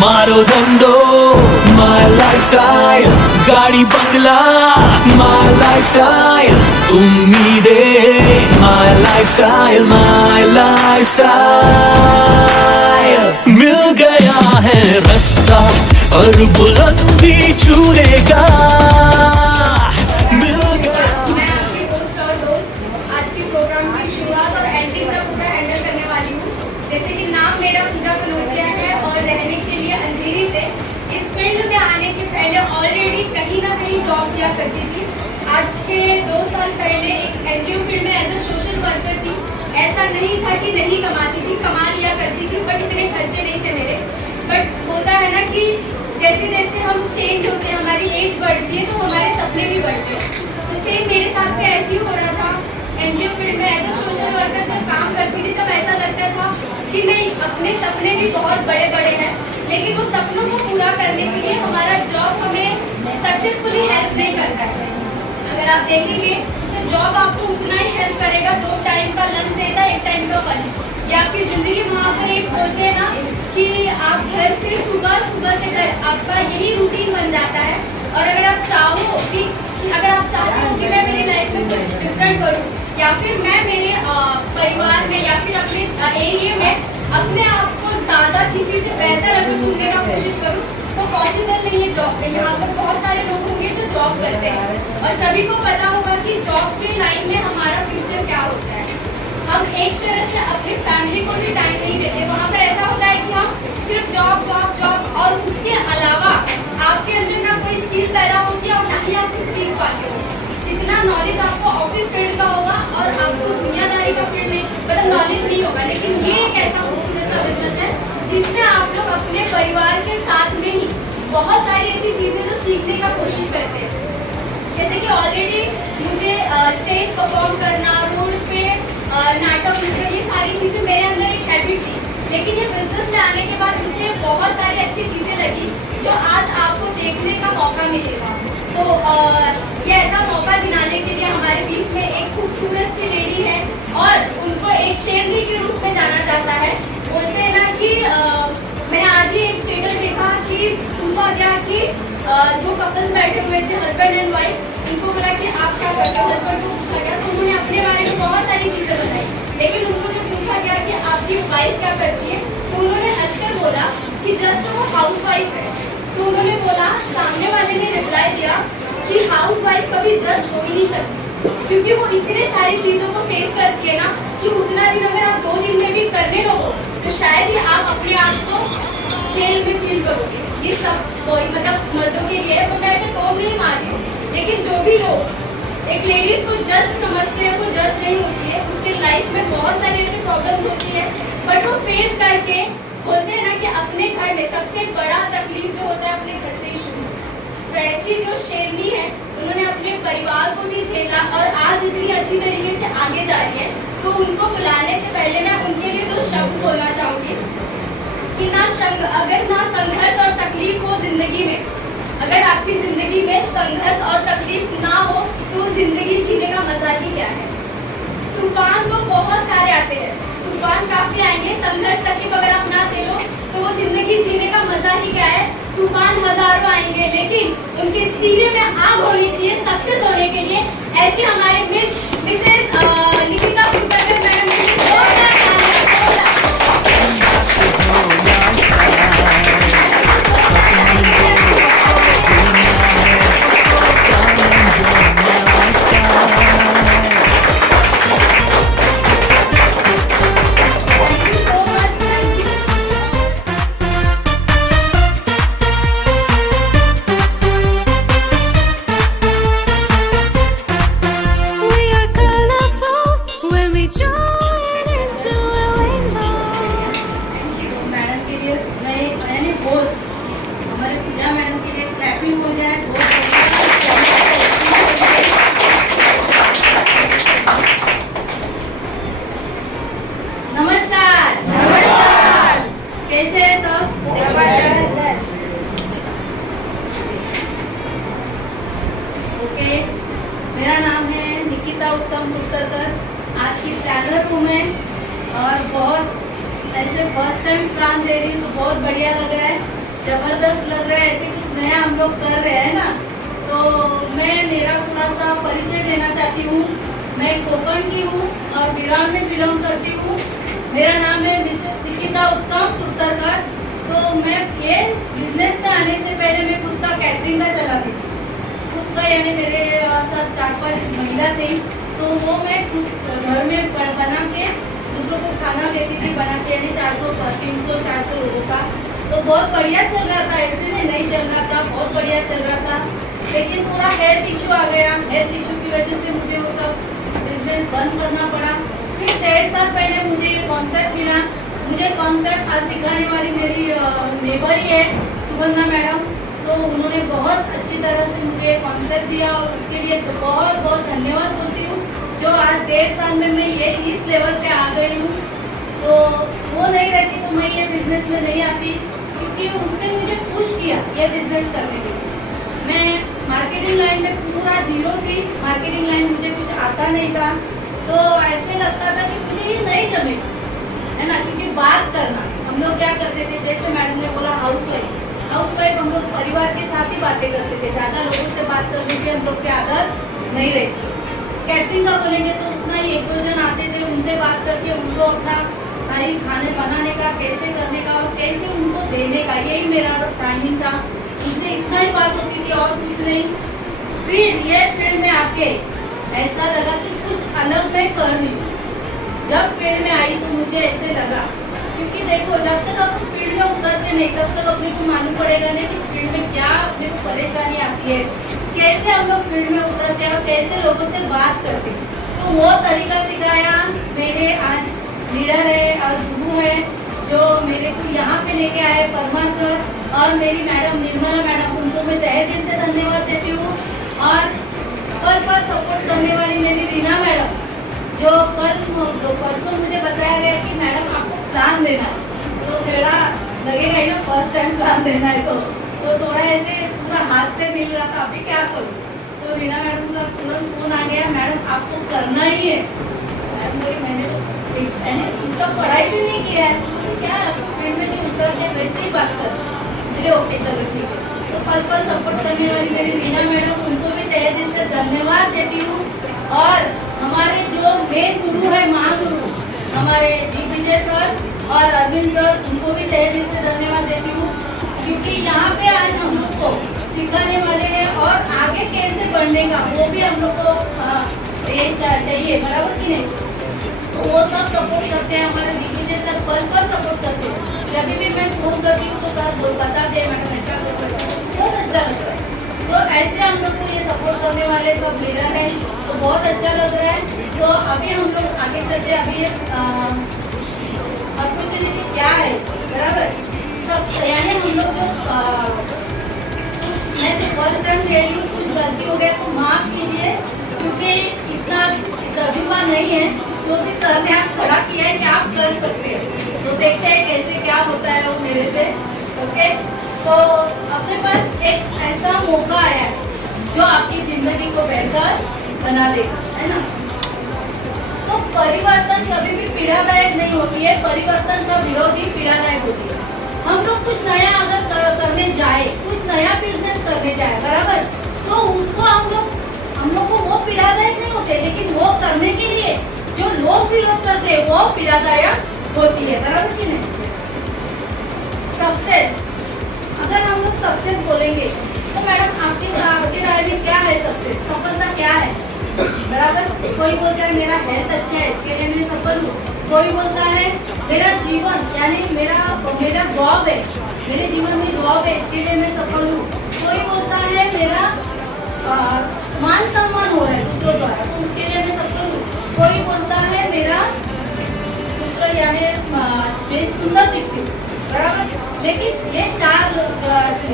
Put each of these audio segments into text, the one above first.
मारो धंधो my lifestyle, गाड़ी बंगला माय लाइफस्टाइल, उम्मीदें माय लाइफस्टाइल, माय लाइफस्टाइल। मिल गया है रास्ता और बुलंदी छूने का, मिल गया। मैं आपकी दोस्त और दोस्त आज की प्रोग्राम की शुरुआत और एंडिंग तक पूरा हैंडल करने वाली हूँ। जैसे कि नाम मेरा पूजा कनौजिया है और रहने के लिए अंधेरी से। इस फील्ड में आने के पहले ऑलरेडी कहीं ना कहीं जॉब किया करती थी। आज के 2 साल पहले एक एनजीओ फील्ड में एज ए सोशल वर्कर थी। ऐसा नहीं था कि नहीं कमाती थी, कमा लिया करती थी, बट इतने खर्चे नहीं थे मेरे। बट होता है ना कि जैसे जैसे हम चेंज होते हैं, हमारी एज बढ़ती है, तो हमारे सपने भी बढ़ते हैं। तो सेम मेरे साथ भी ऐसे ही हो रहा था। एनजीओ फील्ड में एज ए सोशल वर्कर जब काम करती थी तब ऐसा लगता था कि नहीं, अपने सपने भी बहुत बड़े बड़े हैं, लेकिन वो सपनों को पूरा करने के लिए हमारा जॉब हमें सक्सेसफुली हेल्प नहीं करता है। अगर आप देखेंगे तो जॉब आपको उतना ही हेल्प करेगा, 2 टाइम का लंच देता है, 1 टाइम का पंच। ये आपकी ज़िंदगी वहाँ पर एक बोलते हैं ना कि आप घर से सुबह से घर, आपका यही रूटीन बन जाता है। और अगर आप चाहो कि अगर आप चाहते हो कि मैं मेरी लाइफ में कुछ डिफरेंट करूँ, या फिर मैं मेरे परिवार में या फिर अपने एरिया में अपने आप को ज़्यादा किसी से बेहतर अगर ढूंढने का कोशिश करूँ, तो पॉसिबल नहीं है जॉब पे। यहाँ पर बहुत सारे लोग होंगे जो जॉब करते हैं और सभी को पता होगा कि जॉब के लाइन में हमारा फ्यूचर क्या होता है। हम एक तरह से अपनी फैमिली को भी टाइम नहीं देते। वहाँ पर ऐसा होता है कि हम सिर्फ जॉब और उसके अलावा आपके अंदर ना कोई स्किल पैदा होती है और ना ही आप कुछ सीख पाते हो। जितना नॉलेज आपको ऑफिस फील्ड का होगा और आपको दुनियादारी का फील्ड नहीं, मतलब नॉलेज नहीं होगा। लेकिन ये एक ऐसा खूबसूरत सा बिजनेस है जिसमें आप लोग अपने परिवार के साथ में ही बहुत सारी ऐसी चीज़ें जो सीखने का कोशिश करते हैं। जैसे कि ऑलरेडी मुझे स्टेज परफॉर्म करना, रोड पे नाटक, ये सारी चीज़ें मेरे अंदर एक हैबिट थी। लेकिन ये बिजनेस में आने के बाद मुझे बहुत सारी अच्छी चीज़ें लगी जो आज आपको देखने का मौका मिलेगा। तो ये ऐसा मौका दिलाने के लिए हमारे बीच में एक खूबसूरत सी लेडी है और उनको एक शेरनी के रूप में जाना जाता है। बोलते हैं ना कि मैंने आज ही एक स्टेटस देखा कि पूछा गया कि जो कपल्स बैठे हुए थे, हस्बैंड एंड वाइफ, उनको बोला कि आप क्या करते हो, हस्बैंड को पूछा गया तो उन्होंने अपने बारे में बहुत सारी चीज़ें बताई। लेकिन उनको जो पूछा गया कि आपकी वाइफ क्या करती है, तो उन्होंने हंसकर बोला कि जस्ट वो हाउस वाइफ है। तो उन्होंने बोला, सामने वाले ने रिप्लाई दिया कि हाउस वाइफ कभी जस्ट हो ही नहीं सकती, क्योंकि वो इतने सारी चीज़ों को फेस करती है ना कि उतना दिन अगर आप 2 दिन में भी करने लगो तो शायद ही आप अपने आप को जेल में फील करोगे। ये सब कोई मतलब मर्दों के लिए है, तो मैं ऐसे टोक नहीं मार रही हूँ। लेकिन जो भी लोग एक लेडीज को जस्ट समझते हैं, वो जस्ट नहीं होती है। उसके लाइफ में बहुत सारी ऐसी प्रॉब्लम्स होती है, बट वो फेस करके बोलते हैं ना कि अपने घर में सबसे बड़ा तकलीफ जो होता है अपने घर से ही शुरू। तो ऐसी जो शेरनी है, उन्होंने अपने परिवार को भी झेला और आज इतनी अच्छी तरीके से आगे जा रही है। तो उनको बुलाने से पहले मैं उनके लिए 2 शब्द बोलना चाहूँगी कि अगर ना संघर्ष और तकलीफ हो जिंदगी में, अगर आपकी जिंदगी में संघर्ष और तकलीफ ना हो तो जिंदगी जीने का मजा ही क्या है। तूफान तो बहुत सारे आते हैं, तूफान काफी आएंगे, संघर्ष तकलीफ अगर आप ना झेलो तो जिंदगी जीने का मजा ही क्या है। तूफान हजारों आएंगे, लेकिन उनके सीने में आग होनी चाहिए सक्सेस होने के लिए। ऐसी हमारे मिसेस निकिता कुलकर्णी मैडम के लिए जोरदार तालियां। मेरा नाम है निकिता उत्तम कुलकर्णी। आज की ट्रैवलर हूँ मैं और बहुत ऐसे फर्स्ट टाइम प्लान दे रही हूँ तो बहुत बढ़िया लग रहा है। जबरदस्त लग रहा है, ऐसे कुछ नया हम लोग कर रहे हैं ना। तो मैं मेरा थोड़ा सा परिचय देना चाहती हूँ। मैं कोकण की हूँ और विरार में बिलोंग करती हूँ। मेरा नाम है मिसेस निकिता उत्तम कुर्तरकर। तो मैं ये बिजनेस में आने से पहले मैं खुद का कैटरिंग का चलाती थी। खुद का यानी मेरे साथ 4-5 महिला थी, तो वो मैं घर में बना के दूसरों को खाना देती थी, बना के, यानी 300-400 लोगों का। तो बहुत बढ़िया चल रहा था, ऐसे नहीं चल रहा था, बहुत बढ़िया चल रहा था। लेकिन थोड़ा हेल्थ इशू आ गया। हेल्थ इशू की वजह से मुझे वो सब बिजनेस बंद करना पड़ा। फिर 1.5 साल पहले मुझे ये कॉन्सेप्ट मिला। मुझे कॉन्सेप्ट आज दिखाने वाली मेरी नेबर ही है, सुगंधा मैडम। तो उन्होंने बहुत अच्छी तरह से मुझे कॉन्सेप्ट दिया और उसके लिए तो बहुत बहुत धन्यवाद बोलती हूँ, जो आज 1.5 साल में मैं ये इस लेवल पे आ गई हूँ। तो वो नहीं रहती तो मैं ये बिजनेस में नहीं आती, क्योंकि उसने मुझे पुश किया ये बिजनेस करने के लिए। मैं मार्केटिंग लाइन में पूरा जीरो थी, मार्केटिंग लाइन मुझे कुछ आता नहीं था। तो ऐसे लगता था कि मुझे ये नहीं जमेगा, है ना, क्योंकि बात करना हम लोग क्या करते थे, जैसे मैडम ने बोला हाउसवाइफ हम लोग परिवार के साथ ही बातें करते थे। ज़्यादा लोगों से बात करने की हम लोग की आदत नहीं रहती। कैटरिंग का बोलेंगे तो उतना ही 1-2 जन आते थे, उनसे बात करके उनको अपना खाने बनाने का, कैसे करने का और कैसे उनको देने का, यही मेरा टाइमिंग था। इससे इतना ही बात होती थी और कुछ नहीं। फिर ये फील्ड में आके ऐसा लगा कि कुछ अलग मैं कर रही हूँ। जब फील्ड में आई तो मुझे ऐसे लगा, क्योंकि देखो जब तक आप फील्ड में उतरते नहीं तब तक अपने को मालूम पड़ेगा नहीं कि फील्ड में क्या अपने को परेशानी आती है, कैसे हम लोग फील्ड में उतरते हैं और कैसे लोगों से बात करते हैं। तो वो तरीका सिखाया मेरे आज लीडर है और गुरु है, जो मेरे को यहाँ पे लेके आए, परमा सर और मेरी मैडम निर्मला मैडम, उनको मैं तहे दिल से धन्यवाद देती हूँ। और पर सपोर्ट करने वाली मेरी रीना मैडम, जो परसों मुझे बताया गया कि मैडम आपको प्लान देना है, तो थोड़ा लगेगा ही ना, फर्स्ट टाइम प्लान देना है तो थोड़ा ऐसे पूरा हाथ पे मिल रहा था, अभी क्या करूँ। तो रीना मैडम का तुरंत फोन आ गया, मैडम आपको करना ही है। मैडम बोली मैंने तो उसका पढ़ाई भी नहीं किया है, तो क्या फील्ड में जो उतर के वैसे ही बात कर, मुझे ओके चलो ठीक है। तो पर सपोर्ट करने वाली मेरी रीना मैडम, उनको भी तहे दिल से धन्यवाद देती हूँ। और हमारे जो मेन गुरु है, महागुरु हमारे दिग्विजय सर और अरविंद सर, उनको भी तहे दिल से धन्यवाद देती हूँ, क्योंकि यहाँ पे आज हम लोग को सिखाने वाले हैं और आगे कैसे बढ़ने का वो भी हम लोग को चाहिए, बराबर कि नहीं। तो वो सब सपोर्ट करते हैं, हमारे दिग्विजय सर पर सपोर्ट करते हैं। जब भी मैं फोन करती हूँ तो सर बताते हैं मैडम ऐसा बहुत अच्छा लग रहा है। तो ऐसे हम लोग को ये सपोर्ट करने वाले सब लीडर हैं, तो बहुत अच्छा लग रहा है। तो अभी हम लोग आगे चलते हैं। अभी अपॉर्चुनिटी क्या है, बराबर सब, यानी हम लोग जो मैं तो फर्स्ट टाइम दे रही हूँ, कुछ गलती हो गया तो माफ़ कीजिए, क्योंकि इतना तजुर्बा नहीं है। जो भी सर ने आज खड़ा किया है कि आप कर सकते हैं, तो देखते हैं कैसे क्या होता है वो मेरे से। ओके, तो अपने पास एक ऐसा मौका आया है जो आपकी जिंदगी को बेहतर बना देगा, है ना। तो परिवर्तन कभी भी पीड़ादायक नहीं होती है, परिवर्तन का विरोधी पीड़ादायक होती है। हम लोग कुछ नया अगर करने जाए, कुछ नया बिजनेस करने जाए, बराबर, तो उसको हम लोग को वो पीड़ादायक नहीं होते, लेकिन वो करने के लिए जो लोग विरोध करते हैं वो पीड़ादायक होती है, बराबर कि नहीं। सक्सेस, अगर हम लोग सक्सेस बोलेंगे तो मैडम आपकी राय में क्या है सक्सेस, सफलता क्या है, बराबर। कोई बोलता है मेरा हेल्थ अच्छा है इसके लिए मैं सफल हूँ, कोई बोलता है मेरा जीवन यानी मेरा जॉब है, मेरे जीवन में जॉब है इसके लिए मैं सफल हूँ, कोई बोलता है मेरा मान सम्मान हो रहा है दूसरों द्वारा तो उसके लिए मैं सफल हूँ, कोई बोलता है मेरा दूसरा यानी मैं सुंदर दिखती हूँ, बराबर। लेकिन ये 4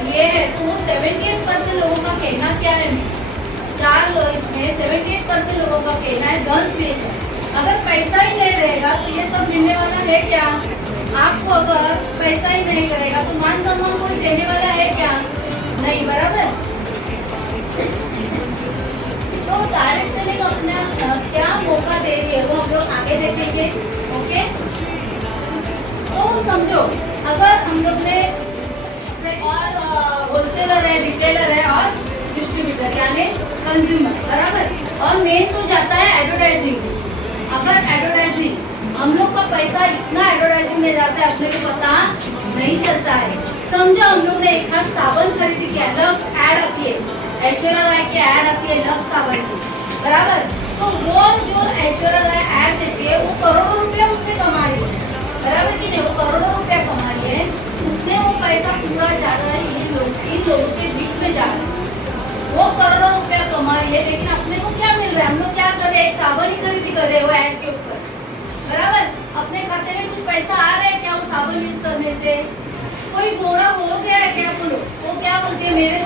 ये है तो वो 78% लोगों का कहना क्या है, 4 इसमें 78% लोगों का कहना है धन क्रिएशन। अगर पैसा ही नहीं रहेगा तो ये सब मिलने वाला है क्या? आपको अगर पैसा ही नहीं करेगा तो मान सम्मान कोई देने वाला है क्या? नहीं, बराबर। तो डायरेक्ट सेलिंग अपना क्या मौका दे रही है वो हम लोग आगे देखेंगे। ओके, तो समझो अगर हम लोग ने होलसेलर है, रिटेलर है और डिस्ट्रीब्यूटर यानी कंज्यूमर, बराबर। और मेन तो जाता है एडवर्टाइजिंग। अगर एडवर्टाइजिंग हम लोग का पैसा इतना एडवर्टाइजिंग में जाता है अपने को पता नहीं चलता है। समझो हम लोग ने एक हाथ साबुन खरीदी किया, लक्स ऐड आती है, ऐश्वर्या राय की ऐड आती है लक्स साबुन की, बराबर। तो वो जो ऐश्वर्या राय ऐड देती है वो करोड़ों रुपया उससे कमा रही है, बराबर कि नहीं? वो करोड़ों रुपया कमा रही है, उसने वो पैसा पूरा जा रहा है इन लोगों के बीच में जा रहा है। वो करोड़ों रुपया कमा रही है, लेकिन अपने को क्या मिल रहा है? हम लोग क्या कर रहे हैं? एक साबुन ही खरीदी कर रहे हैं वो ऐड के ऊपर, बराबर। अपने खाते में कुछ पैसा आ रहा है क्या वो साबुन यूज करने से? कोई गोरा हो गया है क्या? बोलो, वो क्या बोलते हैं मेरे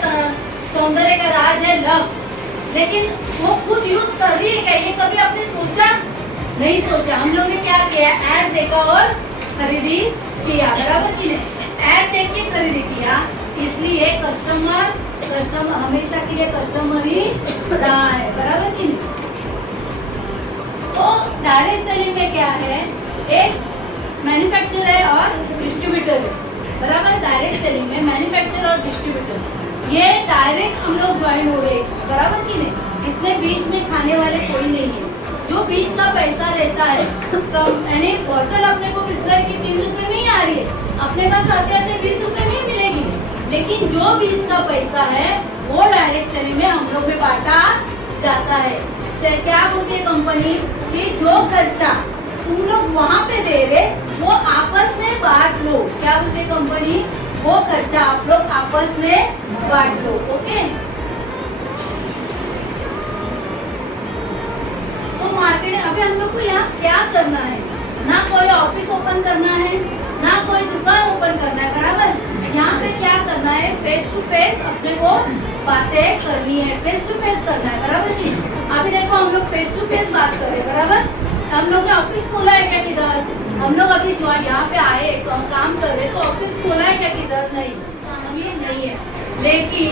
सौंदर्य का राज है लक्स, लेकिन वो खुद यूज कर रही है क्या? ये कभी आपने सोचा? नहीं सोचा। हम लोग ने क्या किया? ऐड देखा और खरीदी किया, बराबर कि नहीं? ऐड देख के खरीदी किया, इसलिए कस्टमर हमेशा के लिए कस्टमर ही रहा है, बराबर कि नहीं? तो डायरेक्ट सेलिंग में क्या है? एक मैन्युफैक्चरर है और डिस्ट्रीब्यूटर है, बराबर। डायरेक्ट सेलिंग में मैन्युफैक्चरर और डिस्ट्रीब्यूटर ये डायरेक्ट हम लोग ज्वाइन हो रहे हैं, बराबर कि नहीं? इसमें बीच में खाने वाले कोई नहीं है। जो बीच का पैसा रहता है उसका यानी बोतल अपने को बिस्लरी की 3 रुपए में ही आ रही है, अपने पास आते आते 20 रुपए में ही मिलेगी, लेकिन जो बीच का पैसा है वो डायरेक्ट सेलिंग में हम लोग में बांटा जाता है। से क्या बोलती है कंपनी कि जो खर्चा तुम लोग वहाँ पे दे रहे वो आपस में बांट लो। क्या बोलते है कंपनी? वो खर्चा आप लोग आपस में बांट लो, ओके। तो मार्केटिंग अभी हम लोग को यहाँ क्या करना है? ना कोई ऑफिस ओपन करना है, ना कोई दुकान ओपन करना है, बराबर। यहाँ पे क्या करना है? फेस टू फेस अपने को बातें करनी है, फेस टू फेस करना है, बराबर की। अभी देखो हम लोग फेस टू फेस बात कर रहे हैं, बराबर। हम लोग ने ऑफिस खोला है क्या किधर? हम लोग अभी जो यहाँ पे आए तो हम काम कर रहे, तो ऑफिस खोला है क्या किधर? नहीं, ये नहीं है। लेकिन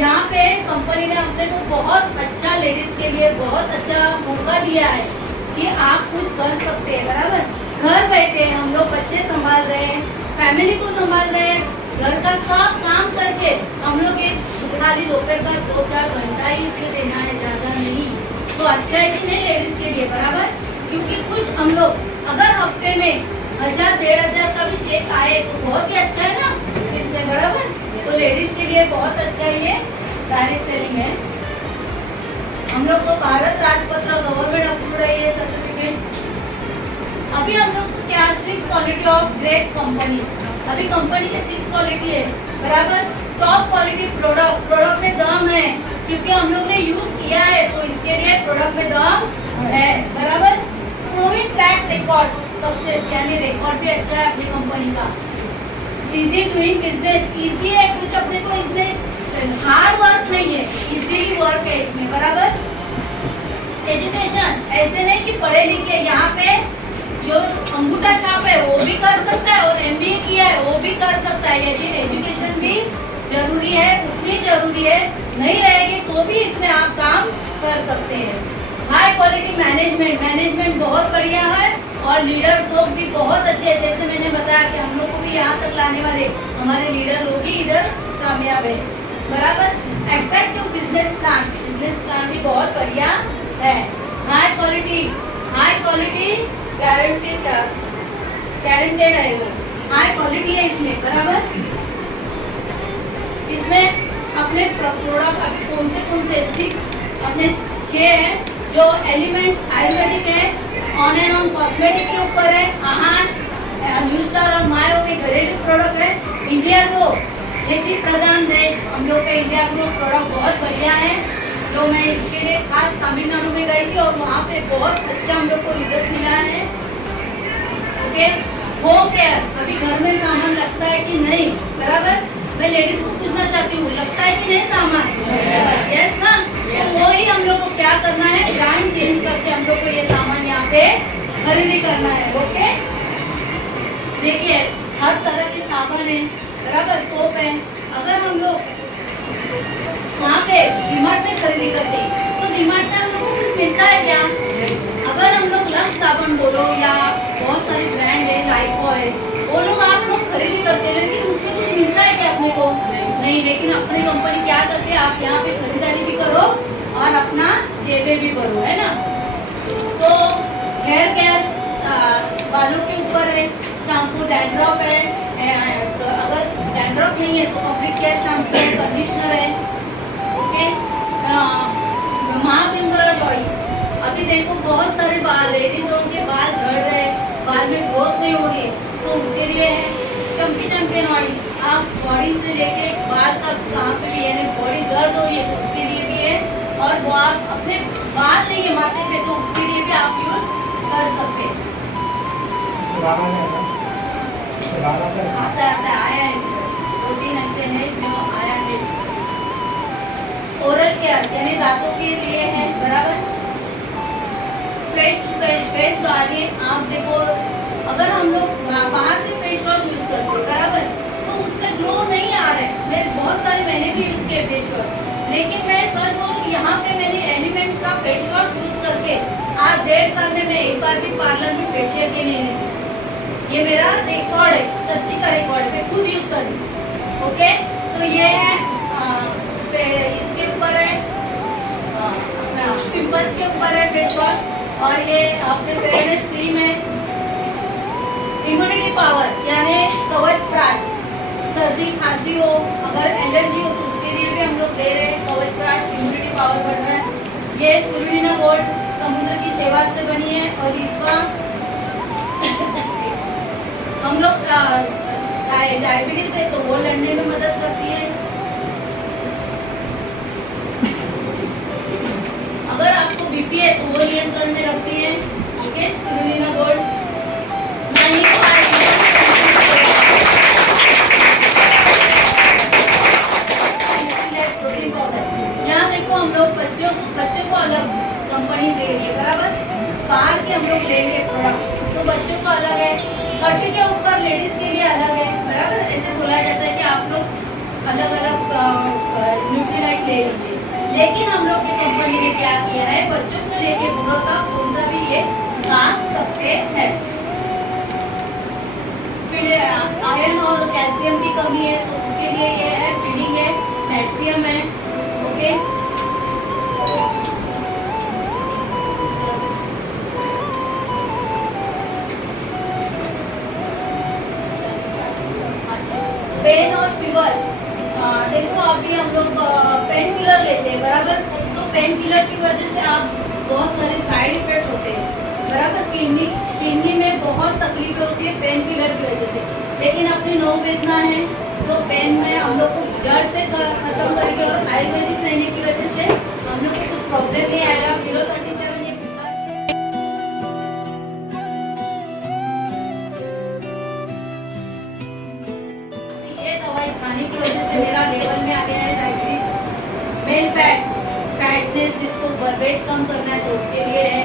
यहाँ पे कंपनी ने अपने को बहुत अच्छा लेडीज के लिए बहुत अच्छा मौका दिया है कि आप कुछ कर सकते हैं, बराबर। घर बैठे हम लोग बच्चे संभाल रहे हैं, फैमिली को संभाल रहे हैं, घर का सब काम करके हम लोग एक खाली दोपहर का 2-4 घंटा ही इसमें देना है, ज्यादा नहीं। तो अच्छा है कि नहीं लेडीज के लिए, बराबर। क्योंकि कुछ हम लोग अगर हफ्ते में 1000-1500 का भी चेक आए तो बहुत ही अच्छा है ना इसमें, बराबर। तो लेडीज के लिए बहुत अच्छा ये डायरेक्ट सेलिंग है। हम लोग को भारत राजपत्र गवर्नमेंट अप्रूव्ड है ये सर्टिफिकेट। अभी हम लोग को क्या 6 क्वालिटी ऑफ ग्रेट कंपनी, अभी कंपनी की 6 क्वालिटी है, बराबर। टॉप क्वालिटी प्रोडक्ट में दम है, क्योंकि हम लोग ने यूज किया है तो इसके लिए प्रोडक्ट में दम है, बराबर। प्रूविंग ट्रैक रिकॉर्ड सक्सेस यानी रिकॉर्ड भी अच्छा है अपनी कंपनी का। इजी डूइंग बिजनेस, इजी है कुछ अपने को, इसमें हार्ड वर्क नहीं है, इजी वर्क है इसमें, बराबर। एजुकेशन ऐसे नहीं कि पढ़े लिखे, यहाँ पे जो अंगूठा छाप है वो भी कर सकता है और MBA किया है वो भी कर सकता है। यदि एजुकेशन भी जरूरी है, उतनी जरूरी है, नहीं रहेगी तो भी इसमें आप काम कर सकते हैं। हाई क्वालिटी मैनेजमेंट बहुत बढ़िया है और लीडर लोग भी बहुत अच्छे हैं। जैसे मैंने बताया कि हम लोग को भी यहाँ तक लाने वाले हमारे लीडर लोग ही इधर कामयाब है, बराबर। एट्रैक्टिव बिजनेस प्लान भी बहुत बढ़िया है। हाई क्वालिटी गारंटेड है, वो हाई क्वालिटी है इसमें, बराबर। इसमें अपने प्रोडक्ट अभी कौन से 6 अपने 6 है जो एलिमेंट्स आयुर्वेदिक है, ऑन एंड ऑन कॉस्मेटिक के ऊपर है, आहार न्यूज़स्टार और मायो में घरेलू प्रोडक्ट है। इंडिया ग्रो खेती प्रधान देश, हम लोग का इंडिया ग्रो प्रोडक्ट बहुत बढ़िया है, जो मैं इसके लिए खास तमिलनाडु में गई थी और वहाँ पे बहुत अच्छा हम लोग को रिजल्ट मिला है, ओके। होम केयर, अभी घर में सामान लगता है कि नहीं, बराबर। मैं लेडीज को पूछना चाहती हूँ, लगता है कि नहीं सामान? यस ना। तो वो ही हम लोग को क्या करना है, ब्रांड चेंज करके हम लोग को ये सामान यहाँ पे खरीदी करना है, ओके। देखिए हर तरह के सामान है, बराबर, सोप है। अगर हम लोग वहाँ पे डीमार्ट में खरीदी करते तो डीमार्ट में हम लोग को कुछ मिलता है क्या? अगर हम लोग लक्स साबुन बोलो या बहुत सारे ब्रांड है, लाइको है, वो लोग आप लोग खरीदी करते हैं, लेकिन उसमें कुछ मिलता है क्या अपने को? नहीं, लेकिन अपनी कंपनी क्या करती है, आप यहाँ पे खरीदारी भी करो और अपना जेबे भी भरो, है ना। तो हेयर केयर बालों के ऊपर है, शैम्पू डैंड्रफ है, तो अगर डैंड्रफ नहीं है तो कंप्लीट केयर शैम्पू है, कंडीशनर है, ओके। महाभृंगराज ऑयल, अभी देखो बहुत सारे बाल लेडीजों के बाल झड़ रहे हैं, बाल में ग्रोथ नहीं हो रही है, तो उसके लिए है चम्पी चैंपियन ऑयल। आप बॉडी से लेके बाल तक कहाँ पे भी है, बॉडी दर्द हो रही है तो उसके लिए भी है, और वो आप अपने बाल नहीं है माथे पे तो उसके लिए भी आप यूज कर सकते हैं। आता आया है, 2-3 ऐसे हैं जो आया है। ओरल केयर यानी दांतों के लिए है, बराबर। फेस टू फेस तो आगे आप देखो, अगर हम लोग बाहर से फेस वॉश यूज करते हैं, बराबर, तो उसमें ग्लो नहीं आ रहा है। मैं बहुत सारे मैंने भी यूज किए फेस वॉश, लेकिन मैं सच बोलूं यहाँ पे मैंने एलिमेंट्स का फेस वॉश यूज करके आज 1.5 साल में मैं एक बार भी पार्लर में फेशियल के नहीं ली। ये मेरा रिकॉर्ड है, सच्ची का रिकॉर्ड है, मैं खुद यूज कर रही हूँ, ओके। तो ये है इसके ऊपर है अपना पिंपल्स के ऊपर है फेस वॉश, और ये अपने फेयरनेस क्रीम है। इम्यूनिटी पावर यानी कवच प्राश, सर्दी खांसी हो, अगर एलर्जी हो तो उसके लिए भी हम लोग दे रहे हैं कवच प्राश, इम्यूनिटी पावर बढ़ रहा है। ये स्पिरुलिना गोल्ड समुद्र की शैवाल से बनी है, और इसका हम लोग डायबिटीज है तो वो लड़ने में मदद करती है। अगर आपको बीपी है तो वो नियंत्रण में रखती है, okay. Spirulina gold protein powder. यहाँ देखो हम लोग बच्चों को अलग कंपनी दे रही है, बराबर। बाहर के हम लोग लेंगे प्रोडक्ट तो बच्चों को अलग है, कटी के ऊपर लेडीज के लिए अलग है, बराबर। ऐसे बोला जाता है कि आप लोग अलग अलग न्यूट्रीलाइट ले लीजिए, लेकिन हम लोग की कंपनी ने क्या किया है, बच्चों को लेके बूढ़ों तक कौन सा भी ये खा सकते हैं। फिर आयरन और कैल्शियम की कमी है तो उसके लिए ये है फीडिंग है, नेट्सियम है, ओके। पेन और फीवर, देखो अभी हम लोग पेन किलर लेते हैं, बराबर। तो पेन किलर की वजह से आप बहुत सारे साइड इफेक्ट होते हैं, बराबर। किडनी में बहुत तकलीफ होती है पेन किलर की वजह से, लेकिन अपनी नो वेदना है तो पेन में हम लोग को जड़ से खत्म करेंगे, और आयुर्वेदिक रहने की वजह से हम लोग को कुछ प्रॉब्लम नहीं आएगा। बिलो 37 खाने की वजह से मेरा लेवल में आ गया है डायबिटीज। मेल फैटनेस जिसको वेट कम करना है तो उसके लिए है।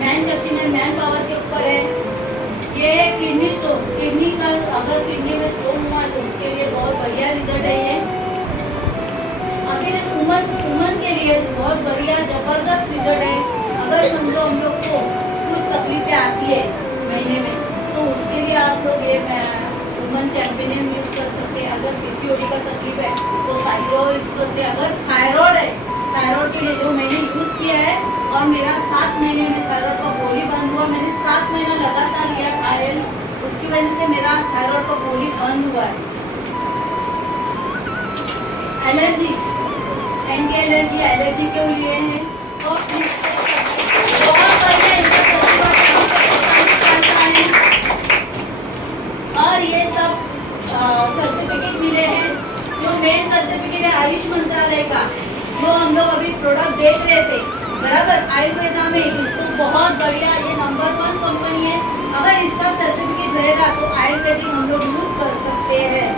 मैन शक्ति में मैन पावर के ऊपर है। ये है किडनी स्टोन, किडनी का अगर किडनी में स्टोन हुआ तो उसके लिए बहुत बढ़िया रिजल्ट है ये। अभी उमन के लिए बहुत बढ़िया जबरदस्त रिजल्ट है। अगर समझो हम लोग को कुछ तकलीफें आती है महीने में तो उसके लिए आप लोग ये वुमन कैंपेनियम यूज कर सकते हैं। अगर पीसीओडी का तकलीफ है तो साइक्लो यूज करते हैं। अगर थायराइड है, थायराइड के लिए जो मैंने यूज किया है और मेरा 7 महीने में थायराइड का गोली बंद हुआ। मैंने 7 महीना लगातार लिया थायराइड, उसकी वजह से मेरा थायराइड का गोली बंद हुआ है। एलर्जी, एंटी एलर्जी के लिए है और बहुत बढ़िया इनका तजुर्बा चलता है। और ये सब सर्टिफिकेट मिले हैं। जो मेन सर्टिफिकेट है आयुष मंत्रालय का, जो हम लोग अभी प्रोडक्ट देख रहे थे बराबर आयुर्वेदा में, इसको बहुत बढ़िया, ये नंबर 1 कंपनी है। अगर इसका सर्टिफिकेट रहेगा तो आयुर्वेदिक हम लोग यूज कर सकते हैं।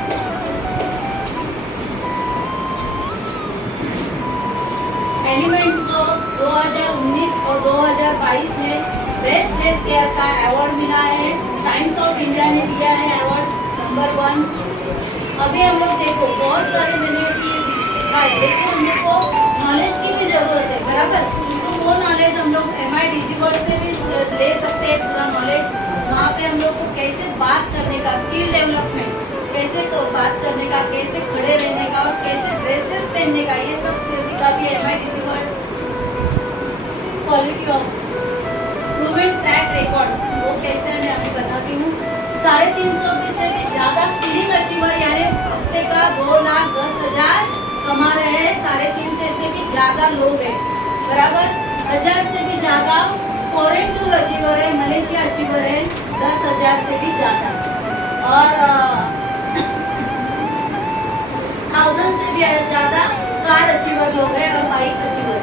एलिमेंट्स को 2019 और 2022 में बेस्ट हेल्थ केयर का अवार्ड मिला है। टाइम्स ऑफ इंडिया ने दिया है अवार्ड नंबर 1। अभी हम लोग देखो बहुत सारे मैंने दिखाए, लेकिन हम लोग को नॉलेज की भी जरूरत है बराबर। तो वो नॉलेज हम लोग MIDG वर्ड से भी ले सकते हैं पूरा नॉलेज। वहाँ पे हम लोग को कैसे बात करने का स्किल डेवलपमेंट, कैसे कैसे बात करने का, कैसे खड़े रहने का और कैसे ड्रेसेस पहनने का, ये सब सिखाती है MIT quality of proven track record. वो कैसे है मैं आपको बताती हूँ। 350 से भी ज्यादा सीलिंग अचीवर यानी हफ्ते का 2,10,000 कमा रहे हैं। 350 से भी ज्यादा लोग हैं, बराबर। 1000 से भी ज्यादा फॉरेन टूर अचीवर है, मलेशिया अचीवर है 10,000 से भी ज्यादा, और 1000 से भी ज्यादा कार अचीवर लोग हैं और बाइक अचीवर है।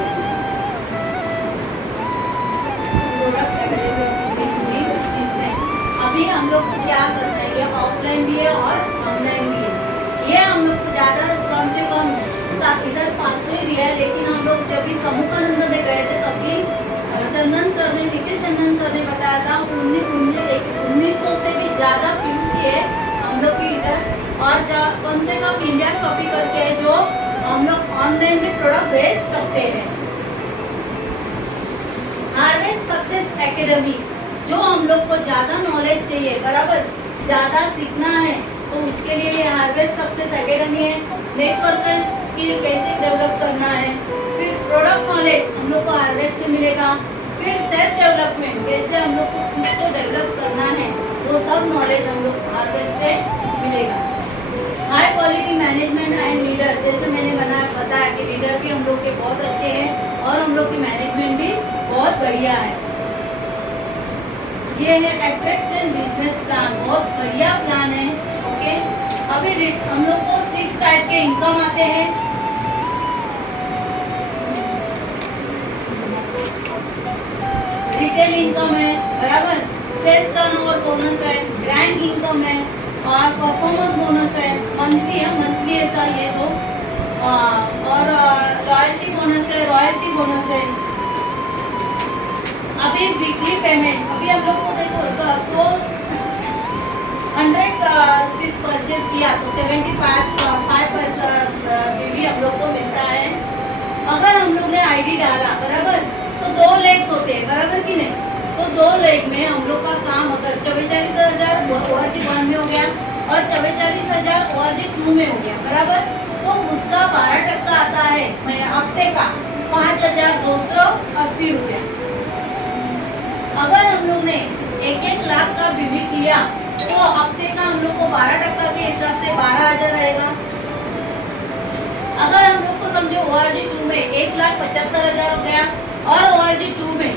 अभी हम लोग क्या करते हैं, ये ऑफलाइन भी है और ऑनलाइन भी है। ये हम लोग को ज्यादा कम से कम इधर 500 ही दिया है, लेकिन हम लोग जब भी समूहानंद में गए थे तभी चंदन सर ने, निखिल चंदन सर ने बताया था 1900 से भी ज्यादा PUC है हम लोग की इधर, और कम से कम इंडिया शॉपिंग करके है जो हम लोग ऑनलाइन भी प्रोडक्ट बेच सकते हैं। हार्वेस्ट सक्सेस एकेडमी, जो हम लोग को ज्यादा नॉलेज चाहिए, बराबर, ज्यादा सीखना है, तो उसके लिए ये हार्वेस्ट सक्सेस एकेडमी है। नेटवर्क स्किल कैसे डेवलप करना है, फिर प्रोडक्ट नॉलेज हम लोग को हार्वेस्ट से मिलेगा, फिर सेल्फ डेवलपमेंट कैसे हम लोग को खुद को डेवलप करना है, वो सब नॉलेज हम लोग हार्वेस्ट से मिलेगा। High quality management and leader, जैसे मैंने बताया कि लीडर भी हम लोग के बहुत अच्छे हैं और हम लोग की मैनेजमेंट भी बहुत बढ़िया है। ये है अट्रैक्शन बिजनेस प्लान, बहुत बढ़िया प्लान है। ओके, अभी हम लोग को 6 टाइप के इनकम आते हैं। रिटेल इनकम है, बराबर, सेल्स टर्नओवर बोनस है, रैंक इनकम है और परफॉर्मेंस बोनस है, मंथली ऐसा ये तो, और रॉयल्टी बोनस है। अभी वीकली पेमेंट, अभी हम लोग को देखो 100 रुपीज परचेज किया तो 75% भी हम लोग को मिलता है। अगर हम लोग ने ID डाला, बराबर, तो 2 लेग्स होते हैं, बराबर कि नहीं, तो 2 लेग में हम लोग का काम अगर 44,000 ORG 1 में हो गया और 44,000 ORG 2 में हो गया, बराबर, तो उसका 12% आता है हफ्ते का 5,280 रुपया। अगर हम लोग ने 1 लाख का बीवी किया तो हफ्ते का हम लोग को 12% के हिसाब से 12,000 रहेगा। अगर हम लोग को समझो ORG 2 में 1,75,000 हो गया और ORG 2 में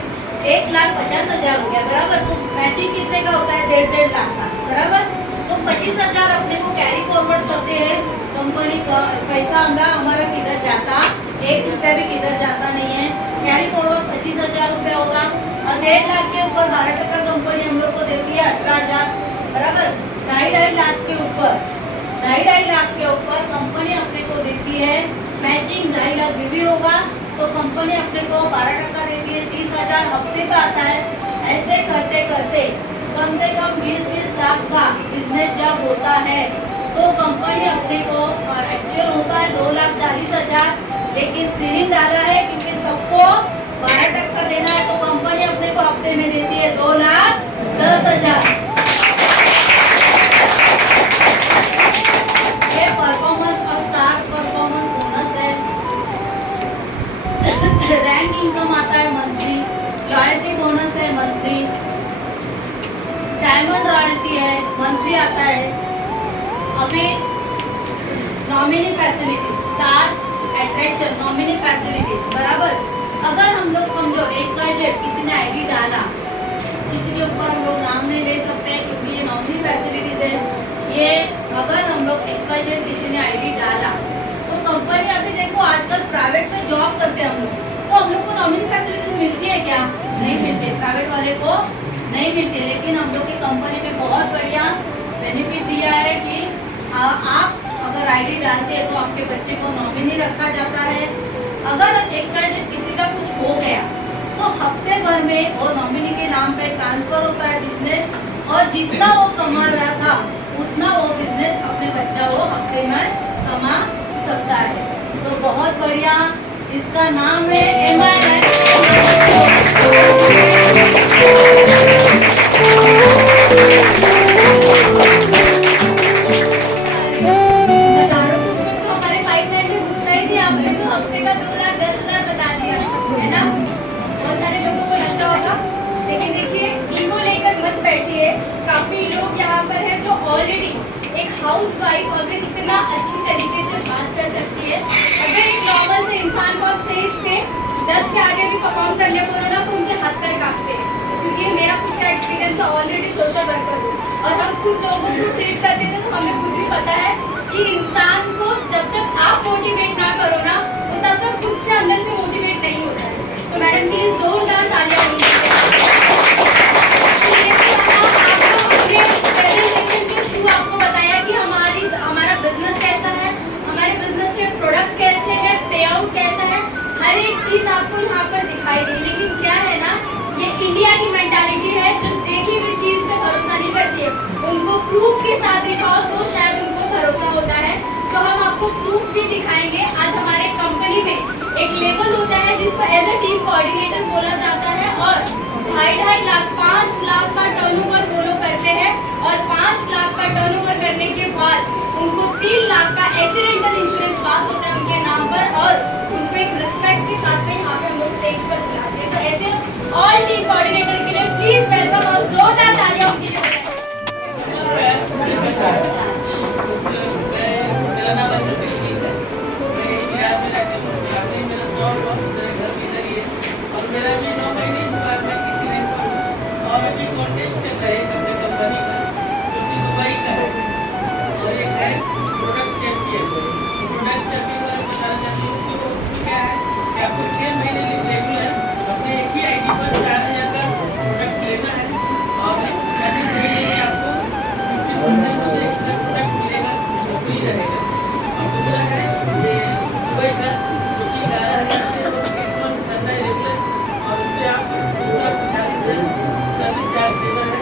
1,50,000 हो गया, बराबर, तो मैचिंग कितने का होता है, 1.5 लाख का, बराबर। तो 25,000 अपने को कैरी फॉरवर्ड करते हैं कंपनी का पैसा, हमारा किधर जाता, 1 रुपया भी किधर जाता नहीं है। कैरी फॉरवर्ड 25,000 रुपया होगा और 1.5 लाख के ऊपर 12% कंपनी हम लोग को देती है 18,000, बराबर। 2.5 लाख के ऊपर कंपनी अपने को देती है मैचिंग। 2.5 लाख भी होगा तो कंपनी अपने को 12% देती है, 30,000 हफ्ते का आता है। ऐसे करते करते कम से कम 20-20 लाख का बिजनेस जब होता है तो कंपनी अपने को एक्चुअल होता है 2,40,000, लेकिन सीलिंग डाला है क्योंकि सबको 12% देना है, तो कंपनी अपने को हफ्ते में देती है 2,10,000। ये परफॉर्मेंस और स्टार परफॉर्मेंस बोनस है। रैंक इनकम आता है मंथली, लॉयल्टी बोनस है मंथली, डायमंड रॉयल्टी है मंथली आता है। अभी nominee facilities, star attraction nominee facilities, बराबर। अगर हम लोग समझो XYZ किसी ने ID डाला, किसी के ऊपर हम लोग नाम नहीं ले सकते हैं क्योंकि ये नॉमिनी फैसिलिटीज है। ये अगर हम लोग XYZ किसी ने ID डाला तो कंपनी, अभी देखो आजकल प्राइवेट में जॉब करते हैं हम लोग, तो हम लोग को नॉमिनी फैसिलिटीज मिलती है क्या, नहीं मिलती, प्राइवेट वाले को नहीं मिलती। लेकिन हम लोग की कंपनी में बहुत बढ़िया बेनिफिट दिया है कि आप अगर ID डालते हैं तो आपके बच्चे को नॉमिनी रखा जाता है। अगर XYZ किसी का कुछ हो गया तो हफ्ते भर में वो नॉमिनी के नाम पे ट्रांसफर होता है बिजनेस, और जितना वो कमा रहा था उतना वो बिजनेस अपने बच्चा वो हफ्ते में कमा सकता है। तो बहुत बढ़िया, इसका नाम है MI है। हाउसवाइफ अगर इतना अच्छी तरीके से बात कर सकती है, अगर एक नॉर्मल से इंसान को आप स्टेज पे 10 के आगे भी परफॉर्म करने बोलो ना तो उनके हाथ पैर कांपते हैं, क्योंकि मेरा खुद का एक्सपीरियंस है, ऑलरेडी सोशल वर्कर हूँ और हम खुद लोगों को ट्रीट करते थे तो हमें खुद भी पता है कि इंसान को जब तक आप मोटिवेट ना करो ना वो तब तक खुद से अंदर से मोटिवेट नहीं होता है। तो मैडम के लिए जोरदार तालियां होनी आपको बताया कि हमारा बिजनेस कैसा है, हमारे बिजनेस के प्रोडक्ट कैसे है, पे आउट कैसा है, हर एक चीज आपको यहाँ पर दिखाई दी। लेकिन क्या है ना, ये इंडिया की मेंटालिटी है जो देखी हुई चीज पे भरोसा नहीं करती है, उनको प्रूफ के साथ दिखाओ तो शायद उनको भरोसा होता है। तो हम आपको प्रूफ भी दिखाएंगे। आज हमारे कंपनी में एक लेवल होता है जिसको एज ए टीम कोऑर्डिनेटर बोला जाता है और 2.5 लाख 5 लाख का टर्नओवर वो लोग करते हैं और 5 लाख का टर्नओवर करने के बाद उनको 3 लाख का एक्सीडेंटल इंश्योरेंस पास होता है उनके नाम पर और उनको एक रिस्पेक्ट के साथ में यहाँ पे हम लोग स्टेज पर बुलाते हैं। तो ऐसे ऑल टीम कोऑर्डिनेटर के लिए प्लीज वेलकम और जोरदार तालियां उनके लिए बजाएं। मेरा नाम है सिंह है, मैं बिहार में रहती हूँ, शादी मेरा जॉब और मेरा घर भी इधर ही है और मेरा अभी 9 महीने हुआ मैं किसी रैंक पर हूँ और अभी कॉन्टेस्ट चल रहा है अपने कंपनी का जो कि दुबई का है और एक है प्रोडक्ट चैंपियन। प्रोडक्ट चैंपियन वाले बताना चाहती हूँ कि उसमें क्या है कि आपको 6 महीने रेगुलर अपने एक ही आईडी पर 4000 का प्रोडक्ट लेना है और 30 महीने में आपको 50% एक्स्ट्रा प्रोडक्ट मिलेगा, वो फ्री रहेगा। और दूसरा है ये दुबई का जो कि 11,000 से 1 मंथ करना है रेगुलर और उससे आप उसमें आपको 40,000 सर्विस चार्ज देना है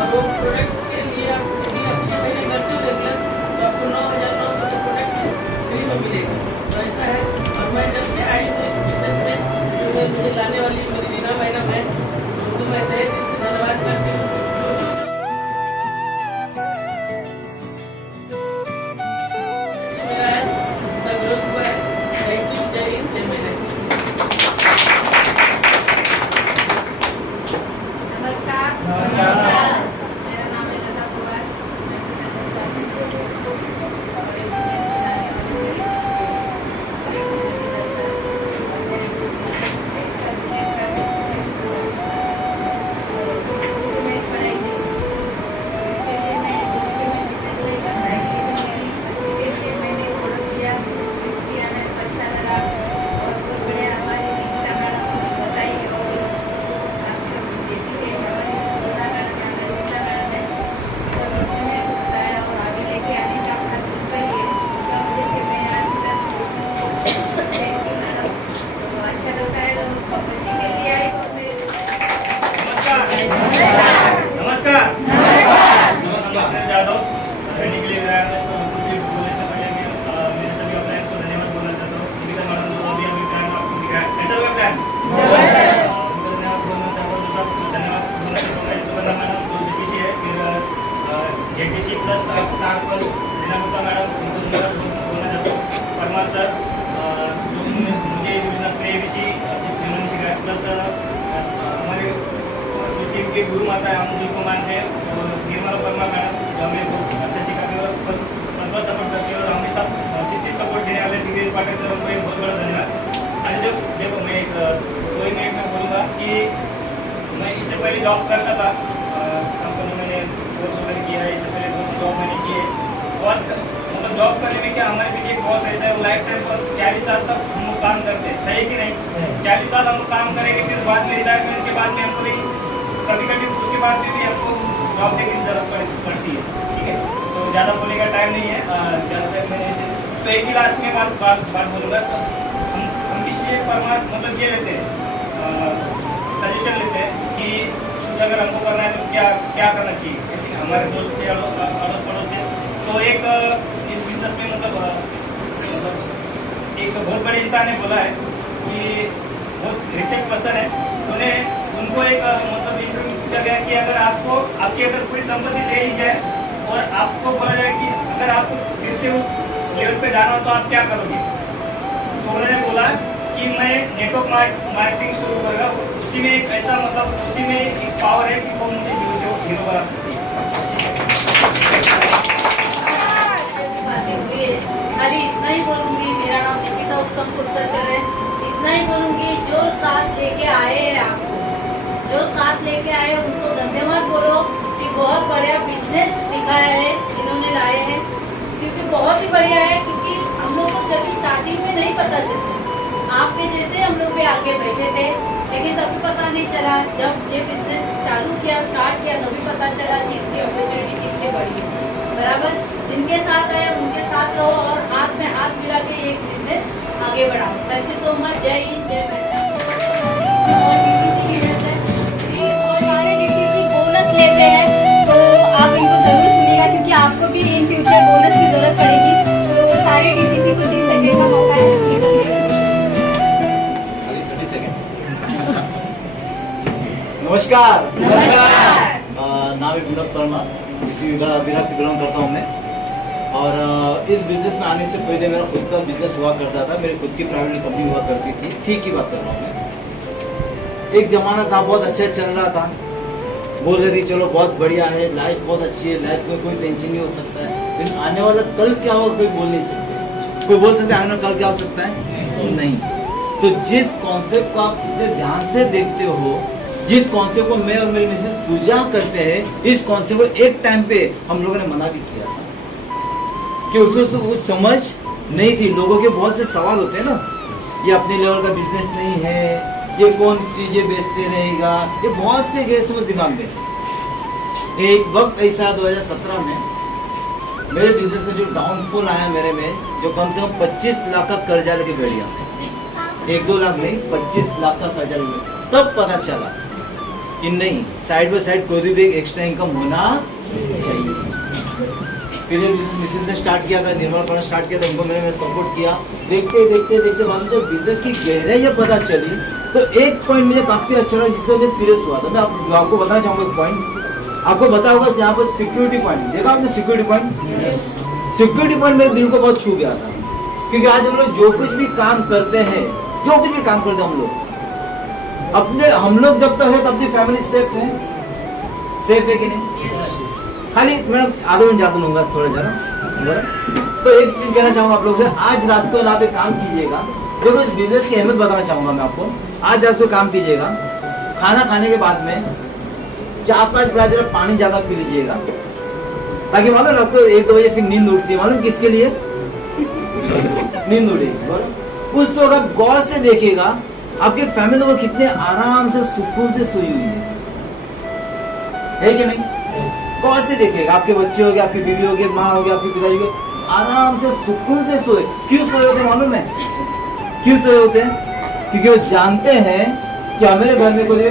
और वो प्रोडक्ट के लिए आप यदि आप 6 महीने करते हो रेगुलर तो आपको 9,900 का प्रोडक्ट फ्री में मिलेगा। तो ऐसा है और मैं जब से आई हूँ इस बिजनेस में जो मुझे लाने वाली मेरी रीना मैडम है तो उनको मैं तहे दिल से धन्यवाद करती हूँ। नमस्कार, मेरा नाम है लता कुमार, मैं और एक बिजनेस में लाने वाली थी और मेरे बिजनेस का तो मेरी पढ़ाई नहीं तो इसके लिए मैं बोली कि मैं बिजनेस नहीं करता है कि मेरी बच्ची के लिए मैंने प्रोडक्ट लिया, यूज किया, मेरे को अच्छा लगा और बहुत बढ़िया हमारी नीता मैडम को बताई और बहुत अच्छा देती है हमारी नीता मैडम है, नीता मैडम है, सब लोगों ने बताया और आगे लेके आने का अपना तरीका ही है। उसका उद्देश्य मैं यहाँ थैंक यू मैडम, तो अच्छा लगता है तो बच्ची के लिए आई और मैं नमस्कार नमस्कार जादव रहने के लिए बोलने से पहले मेरे सभी अपने को धन्यवाद बोलना चाहता हूँ। निकिता मैडम जो अभी अभी प्लान आपको दिखाया कैसा हुआ प्लान धन्यवाद बोलना चाहता हूँ। सब धन्यवाद बोलना चाहता हूँ सुगंधा मैडम जो जेटीसी है, फिर जेटीसी प्लस स्टार पर रीना मैडम उनको धन्यवाद बोलना चाहता हूँ। परमा सर जो मुझे बिजनेस में एबीसी जिन्होंने सिखाया, प्लस हमारे टीम के गुरु माता है हम उनको मानते हैं और निर्मला वर्मा मैडम जो हमें बहुत अच्छा सिखाते हैं और बहुत सपोर्ट करते हैं और हमें सब सिस्टम सपोर्ट देने वाले दिग्विजय पाटिल सर उनको एक बहुत बड़ा धन्यवाद। अरे जो देखो मैं एक 2 मिनट में बोलूँगा कि मैं इससे पहले जॉब करता था कंपनी, मैंने कोर्स वगैरह किया है, इससे पहले बहुत सी जॉब मैंने की है। बॉस मतलब जॉब करने में क्या हमारे पीछे एक बॉस रहता है, वो लाइफ टाइम पर 40 साल तक हम लोग काम करते हैं, सही कि नहीं? 40 साल हम लोग काम करेंगे, फिर बाद में रिटायरमेंट के बाद में हमको भी कभी कभी उसके बाद में भी हमको जॉब देखने की जरूरत पड़ती है, ठीक है? तो ज़्यादा बोलने का टाइम नहीं है, ज़्यादा टाइम मैंने ऐसे तो एक ही लास्ट में बात बोलूँगा। हम किसी एक परामर्श मतलब ये लेते हैं, सजेशन लेते हैं कि कुछ अगर हमको करना है तो क्या करना चाहिए। जैसे हमारे दोस्त थे अड़ोस पड़ोस से, तो एक इस बिजनेस में मतलब एक बहुत बड़े इंसान ने बोला है कि बहुत रिचेस्ट पर्सन है, उनको एक मतलब इंटरव्यू पूछा गया कि अगर आपको आपकी अगर पूरी संपत्ति ले ली जाए और आपको बोला जाए कि अगर आपको फिर से उस लेवल पे जाना हो तो आप क्या करोगे? तो उन्होंने बोला कि मैं नेटवर्क मार्केटिंग शुरू करूँगा, उसी में एक ऐसा मतलब उसी में एक पावर है कि वो मुझे हीरो बना सकती है। ही बोलूँगी मेरा नाम निकिता उत्तम कुलकर्णी है। इतना ही बोलूँगी जो साथ लेके आए हैं आपको, जो साथ लेके आए उनको धन्यवाद बोलो कि बहुत बढ़िया बिजनेस दिखाया है इन्होंने लाए हैं, क्योंकि बहुत ही बढ़िया है। क्योंकि हम लोग को जब स्टार्टिंग में नहीं पता चलता, आपके जैसे हम लोग भी आगे बैठे थे, लेकिन तभी पता नहीं चला। जब ये बिजनेस चालू किया, स्टार्ट किया, तभी पता चला कि इसकी अपॉर्चुनिटी कितनी बड़ी है। बराबर, जिनके साथ है उनके साथ रहो और हाथ में हाथ मिला के एक बिजनेस आगे बढ़ाओ। Thank you so much. जय हिंद, जय भारत। और DTC लीडर्स हैं, प्लीज और सारे DTC बोनस लेते हैं तो आप इनको जरूर सुनिएगा, क्योंकि आपको भी इन फ्यूचर बोनस की जरूरत पड़ेगी। तो सारे DTC को 30 सेकंड का मौका है। प्लीज अभी 30 सेकंड। नमस्कार। नाम है विनोद परमार, इसी विराट से बिलोंग करता हूँ मैं। और इस बिजनेस में आने से पहले मेरा खुद का बिजनेस हुआ करता था, मेरी खुद की प्राइवेट कंपनी हुआ करती थी। ठीक ही बात कर रहा हूँ मैं। एक जमाना था, बहुत अच्छा चल रहा था, बोल रहे थे चलो बहुत बढ़िया है, लाइफ बहुत अच्छी है, लाइफ में कोई टेंशन नहीं हो सकता है। लेकिन आने वाला कल क्या होगा कोई बोल नहीं सकता। कोई बोल सकता है आने वाला कल क्या हो सकता है? नहीं। तो जिस कॉन्सेप्ट को आप इतने ध्यान से देखते हो, जिस कॉन्सेप्ट को मैं और मेरी मिसेस पूजा करते हैं, इस कॉन्सेप्ट को एक टाइम पे हम लोगों ने मना भी किया था कि उसको कुछ समझ नहीं थी। लोगों के बहुत से सवाल होते हैं ना, ये अपने लेवल का बिजनेस नहीं है, ये कौन चीजें बेचते रहेगा, ये बहुत से गैर समझ दिमाग में। एक वक्त ऐसा 2017 में मेरे बिजनेस में जो डाउनफॉल आया मेरे में, जो कम से कम 25 लाख का कर्जा लेके बैठ गया। 1-2 लाख नहीं, 25 लाख का कर्जा लेके, तब पता चला कि नहीं, साइड बाय साइड कोई भी एक एक्स्ट्रा इनकम होना चाहिए। फिर मिसेस ने स्टार्ट किया था, निर्मल करना स्टार्ट किया था, उनको मैंने सपोर्ट किया। देखते देखते देखते बाद में जब बिजनेस की गहराई पता चली तो एक पॉइंट मुझे काफी अच्छा लगा, जिसका मैं सीरियस हुआ था। मैं आपको बताना चाहूंगा एक पॉइंट। आपको पता होगा यहाँ पर सिक्योरिटी पॉइंट देखा आपने? सिक्योरिटी पॉइंट, सिक्योरिटी पॉइंट मेरे दिल को बहुत छू गया था। क्योंकि आज हम लोग जो कुछ भी काम करते हैं, जो कुछ भी काम करते हैं हम लोग जब तक है तब अपनी फैमिली सेफ है। सेफ है कि नहीं? खाली मैं आधे मिनट ज्यादा लूंगा, थोड़ा जरा। तो एक चीज कहना चाहूंगा आप लोग से, आज रात को आप एक काम कीजिएगा। देखो, इस बिजनेस की अहमियत बताना चाहूंगा मैं आपको। आज रात को काम कीजिएगा, खाना खाने के बाद में 4-5 गिलास जरा पानी ज्यादा पी लीजिएगा, ताकि मालूम रात को 1-2 बजे फिर नींद उठती है। मालूम किसके लिए नींद उड़ेगी? उस वक्त गौर से देखिएगा आपके फैमिली को कितने आराम से सुकून से सोई हुई है कि नहीं? गौर से देखिएगा, आपके बच्चे हो गए, आपकी बीवी हो गए, माँ हो गए, आपके पिताजी हो गए, आराम से सुकून से सोए। क्यों सोए होते मालूम है? क्यों सोए होते हैं? क्योंकि वो जानते हैं कि हमारे घर में कोई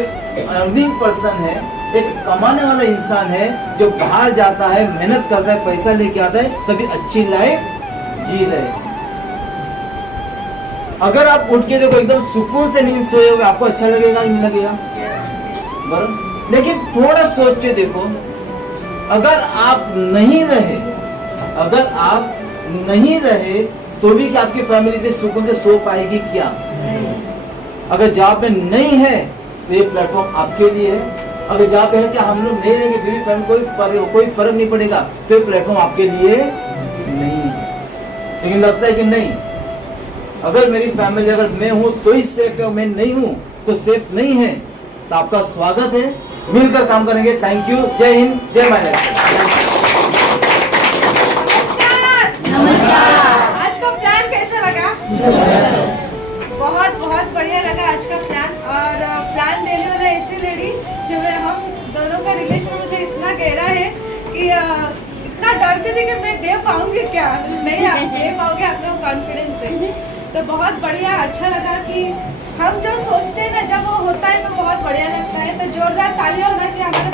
अर्निंग पर्सन है, एक कमाने वाला इंसान है, जो बाहर जाता है, मेहनत करता है, पैसा लेके आता है, तभी अच्छी लाइफ जी रहे। अगर आप उठ के देखो एकदम सुकून से नींद सोए हुए, आपको अच्छा लगेगा नहीं लगेगा? बराबर। लेकिन थोड़ा सोच के देखो, अगर आप नहीं रहे तो भी क्या आपकी फैमिली इतने सुकून से सो पाएगी क्या? अगर जॉब में नहीं है तो ये प्लेटफॉर्म आपके लिए है। अगर जॉब पे है कि हम लोग नहीं रहेंगे फिर भी फैमिली कोई फर्क नहीं पड़ेगा, तो ये प्लेटफॉर्म आपके लिए नहीं है। लेकिन लगता है कि नहीं, अगर मेरी फैमिली, अगर मैं हूं तो ही सेफ है और मैं नहीं हूं तो सेफ नहीं है। तो आपका स्वागत है, मिलकर काम करेंगे। Thank you. जय हिंद, जय भारत। नमस्कार। आज का प्लान कैसा लगा? बहुत बहुत बढ़िया लगा आज का प्लान। और प्लान देने वाला ऐसी लेडी जो हम दोनों का रिलेशन मुझे इतना गहरा है कि इतना डरती थी कि मैं दे पाऊंगी क्या, नहीं आप दे पाओगे, आप लोग कॉन्फिडेंस है। तो बहुत बढ़िया, अच्छा लगा कि हम जो सोचते हैं ना, जब वो होता है तो बहुत बढ़िया लगता है। तो जोरदार तालियां होना चाहिए हमारे।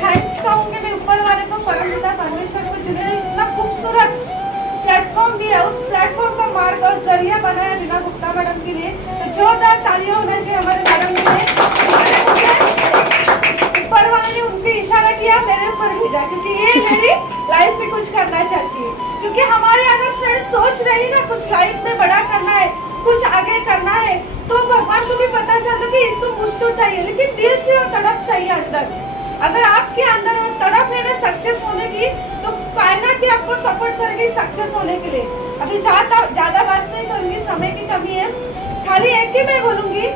थैंक्स कहूँगी मैं ऊपर वाले को, परमपिता परमेश्वर को, जिन्होंने इतना खूबसूरत प्लेटफॉर्म दिया, उस प्लेटफॉर्म का मार्ग और जरिया बनाया रीना गुप्ता मैडम के लिए। तो जोरदार तालियां होना चाहिए हमारे मैडम के लिए। ऊपर वाले ने उनके इशारा किया, मेरे ऊपर भेजा, क्योंकि ये लेडी लाइफ में कुछ करना चाहती है। क्योंकि हमारे अगर फ्रेंड्स सोच रही ना कुछ लाइफ में बड़ा करना है, कुछ आगे करना है, तो भगवान को भी पता चलता कि इसको कुछ तो चाहिए, लेकिन दिल से वो तड़प चाहिए अंदर। अगर आपके अंदर वो तड़प है ना सक्सेस होने की, तो कायनात भी आपको सपोर्ट करेगी सक्सेस होने के लिए। अभी ज्यादा बात नहीं करूंगी, समय की कमी है। खाली एक ही मैं बोलूंगी,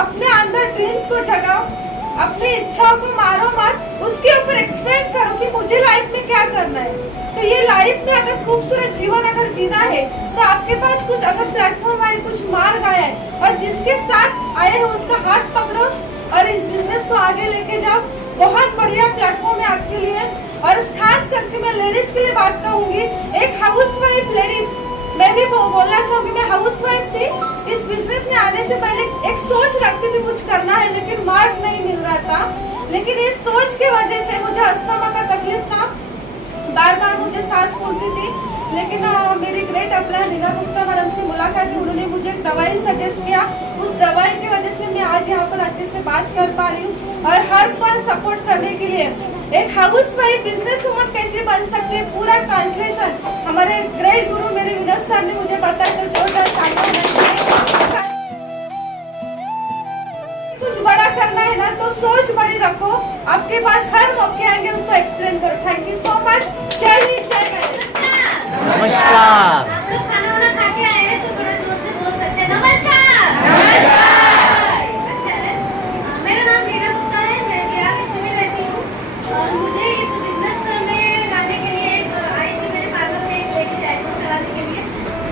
अपने अंदर ड्रीम्स को जगाओ, अपनी इच्छाओं को मारो मत, उसके ऊपर एक्सपेक्ट करो कि मुझे लाइफ में क्या करना है। तो ये लाइफ में अगर खूबसूरत जीवन अगर जीना है, तो आपके पास कुछ अगर प्लेटफॉर्म आए, कुछ मार्ग आया है, और जिसके साथ आए हो उसका हाथ पकड़ो और इस बिजनेस को आगे लेके जाओ। बहुत बढ़िया प्लेटफॉर्म है आपके लिए। और खास करके मैं लेडीज के लिए बात कहूंगी, एक हाउसवाइफ लेडीज, मैं भी बोलना चाहूंगी, मैं हाउसवाइफ थी। इस बिजनेस में आने से पहले एक सोच रखती थी कुछ करना है, लेकिन मार्ग नहीं मिल रहा था। लेकिन इस सोच की वजह से मुझे अस्थमा का तकलीफ था, बार बार मुझे सांस फूलती थी। लेकिन मेरी great apply Reena Gupta madam से मुलाकात की, उन्होंने मुझे एक दवाई सजेस्ट किया। उस दवाई की वजह से मैं आज यहाँ पर अच्छे से बात कर पा रही हूँ और हर पल सपोर्ट करने के लिए। एक हाउसवाइफ बिजनेस वुमन कैसे बन सकते हैं, पूरा ट्रांसलेशन हमारे ग्रेट गुरु मेरे विनोद सर ने मुझे बताया। तो जोरदार तालियां होनी चाहिए। कुछ बड़ा करना है ना, तो सोच बड़ी रखो, आपके पास हर मौके आएंगे, उसको एक्सप्लेन करो। Thank you so much. जय हिंद, जय गणेश। नमस्कार। आप लोग खाना वाना खा के आए हैं तो बड़ा जोर से बोल सकते हैं नमस्कार। अच्छा है। मेरा नाम रीना गुप्ता है, मैं बिहार डिस्ट्रिक्ट में रहती हूँ और मुझे इस बिजनेस में लाने के लिए आई थी मेरे पार्लर में एक लेडी आईब्रो कराने के लिए,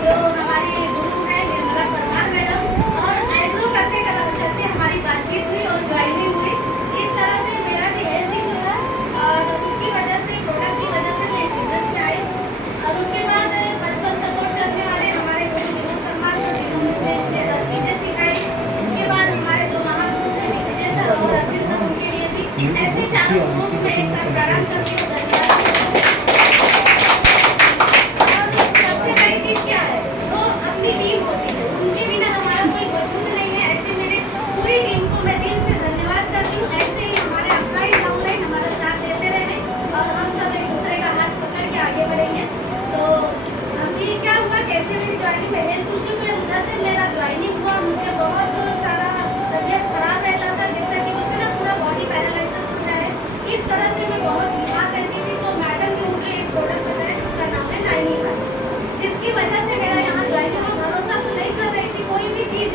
जो हमारी गुरु है निर्मला परमार मैडम। और आईब्रो करते करते हमारी बातचीत हुई और ज्वाइनिंग हुई। इस तरह से मेरा भी हेल्थ इशू है और उसकी वजह से, प्रोडक्ट की वजह से मैं इस बिजनेस में आई। और उसके बाद बचपन सपोर्ट करने वाले हमारे गुरु विनोद परमार सर, जिन्होंने मुझे हर चीज़ें सिखाई। उसके बाद हमारे जो महागुरु हैं दिग्विजय सर और अर्जुन सर, उनके लिए भी ऐसे चारों गुरुओं को मैं एक साथ प्रणाम करती हूँ। धन्यवाद। और सबसे बड़ी चीज़ क्या है, तो अपनी टीम होती है, उनके बिना हमारा कोई वजूद नहीं है। ऐसे मेरे पूरी टीम को मैं दिल से धन्यवाद करती हूँ। ऐसे ही हमारे अपलाइन डाउनलाइन हमारा साथ देते रहे और हम सब एक दूसरे का हाथ पकड़ के आगे बढ़ेंगे। तो अभी क्या हुआ, कैसे मेरी ज्वाइनिंग है, हेल्थ इशू की वजह से मेरा ज्वाइनिंग हुआ। मुझे बहुत सारा तबीयत खराब रहता था, जैसे कि मुझे ना पूरा बॉडी पैरालिसिस हो जाए, इस तरह से मैं बहुत बीमार रहती थी। तो मैडम ने मुझे एक प्रोडक्ट बताया जिसका नाम है नाइनीफाइव, जिसकी वजह से मेरा यहाँ ज्वाइनिंग में भरोसा तो नहीं कर रही थी। कोई भी चीज़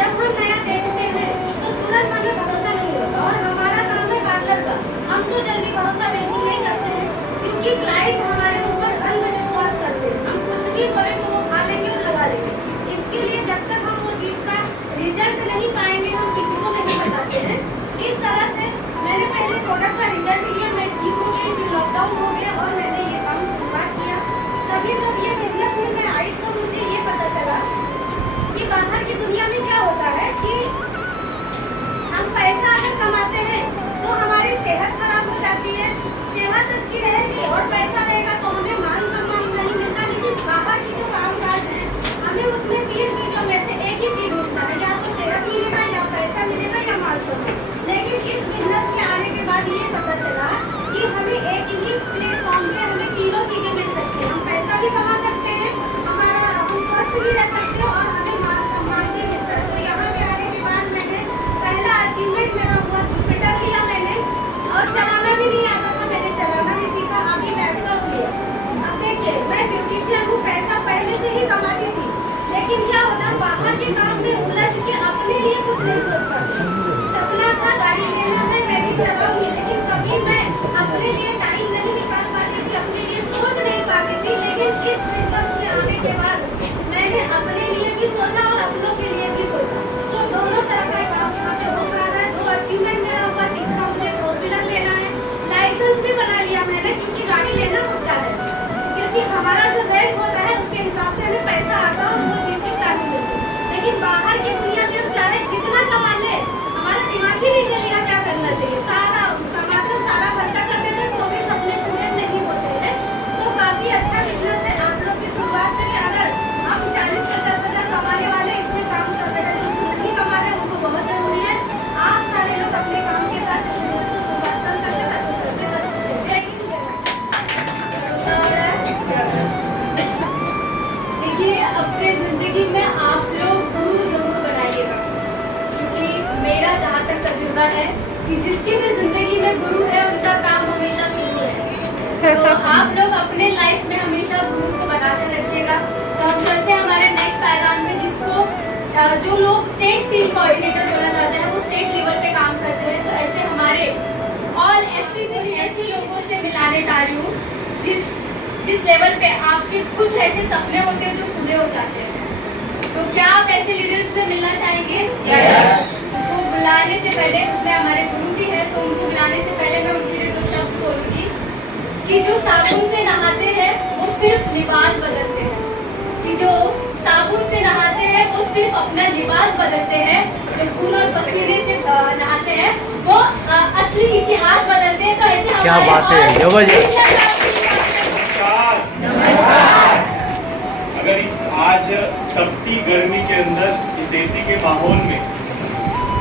जब हम नया देखते हैं तो तुरंत हमें भरोसा नहीं होता। और हमारा काम है पार्लर का, हम तो जल्दी भरोसा बिल्कुल नहीं करते हैं, क्योंकि क्लाइंट हमारे ऊपर अंधविश्वास करते हैं। हम कुछ भी बोले तो वो खा लेंगे और लगा लेंगे। इसके लिए जब तक हम वो चीज़ का रिजल्ट नहीं पाएंगे हम किसी को नहीं बताते हैं। इस तरह से मैंने पहले प्रोडक्ट का रिजल्ट लिया, मैं ठीक हो गई, फिर लॉकडाउन हो गया और मैंने ये काम शुरुआत किया। तभी जब ये बिजनेस में मैं आई तो मुझे ये पता चला कि बाहर की दुनिया में क्या होता है कि हम पैसा अगर कमाते हैं तो हमारी सेहत खराब हो जाती है। सेहत अच्छी रहेगी और पैसा रहेगा तो हमें मान सम्मान नहीं मिलता। लेकिन बाहर की जो कामकाज है, हमें उसमें 3 चीजों में से एक ही चीज मिलता है, या तो सेहत मिलेगा, या पैसा मिलेगा, या मान सम्मान। लेकिन इस बिजनेस में आने के बाद ये पता चला कि हमें एक ही प्लेटफॉर्म पे हमें तीनों चीजें मिल सकती हैं। हम पैसा भी कमा सकते हैं, हम स्वस्थ भी रह सकते हैं और हमें मान सम्मान भी मिलता है। तो यहाँ पे आने के बाद मैंने पहला अचीवमेंट मेरा हुआ, जुपिटर लिया मैंने और चलाना भी नहीं आता था, मैंने चलाना भी सीखा। अभी लैपटॉप लिया। अब देखिए, मैं ब्यूटिशियन हूँ, पैसा पहले से ही कमाती थी, लेकिन क्या होता बाहर के काम में उलझ के अपने लिए कुछ नहीं सोच पाती। सपना था गाड़ी लेना है, मैं भी चलाऊंगी, लेकिन कभी मैं अपने लिए टाइम नहीं निकाल पाती थी, अपने लिए सोच नहीं पाती थी। लेकिन इस बिजनेस में आने के बाद मैंने अपने लिए भी सोचा और अपनों के लिए भी सोचा। तो दोनों तरह का काम यहाँ पे हो रहा है। 2 अचीवमेंट मेरा हुआ, तीसरा मुझे 4 व्हीलर लेना है। लाइसेंस भी बना लिया मैंने, क्योंकि गाड़ी लेना होता है, क्योंकि हमारा जो रेट होता है उसके हिसाब से हमें पैसा आता है और वो चीज़ की प्राइस मिलती है। लेकिन बाहर की दुनिया में हम चाहे जितना कमा ले, हमारा दिमाग ही नहीं चलेगा क्या करना चाहिए। सारा कमाते सारा खर्चा कर देते तो हमें सपने पूरे नहीं होते हैं। तो काफ़ी अच्छा बिजनेस है। आप लोग की शुरुआत करें, अगर हम 40-50 हज़ार कमाने वाले इसमें काम करते हैं, तो जो नहीं कमा रहे उनको बहुत जरूरी है। आप सारे लोग अपने काम के साथ इस बिजनेस को शुरुआत कर सकते हैं, अच्छी तरह से कर सकते हैं। जय हिंद, जय भारत। देखिए, अपने जिंदगी में आप लोग गुरु जरूर बनाइएगा, क्योंकि मेरा जहाँ तक तजुर्बा है कि जिसकी भी जिंदगी में गुरु है उनका काम हमेशा शुरू है। तो आप लोग अपने लाइफ में हमेशा गुरु को बनाकर रखिएगा। तो हम चलते हैं हमारे नेक्स्ट पायदान में, जिसको जो लोग स्टेट टीम कोऑर्डिनेटर बोला जाता है वो स्टेट लेवल पे काम करते हैं। तो ऐसे हमारे ऑल एसटी से भी ऐसे लोगों से मिलाने जा रही हूँ जिस लेवल पे आपके कुछ ऐसे सपने होते हैं जो पूरे हो जाते हैं। तो क्या आप ऐसे लीडर्स से मिलना चाहेंगे? उनको बुलाने से पहले, उसमें हमारे गुरु भी है, तो उनको बुलाने से पहले मैं उनके लिए 2 शब्द बोलूँगी कि जो साबुन से नहाते हैं वो सिर्फ लिबास बदलते हैं, कि जो साबुन से नहाते हैं वो सिर्फ अपना लिबास बदलते हैं, जो खून और पसीने से नहाते हैं वो असली इतिहास बदलते हैं। तो ऐसे क्या बात है, जबरदस्त। अगर इस आज तपती गर्मी के अंदर इस एसी के माहौल में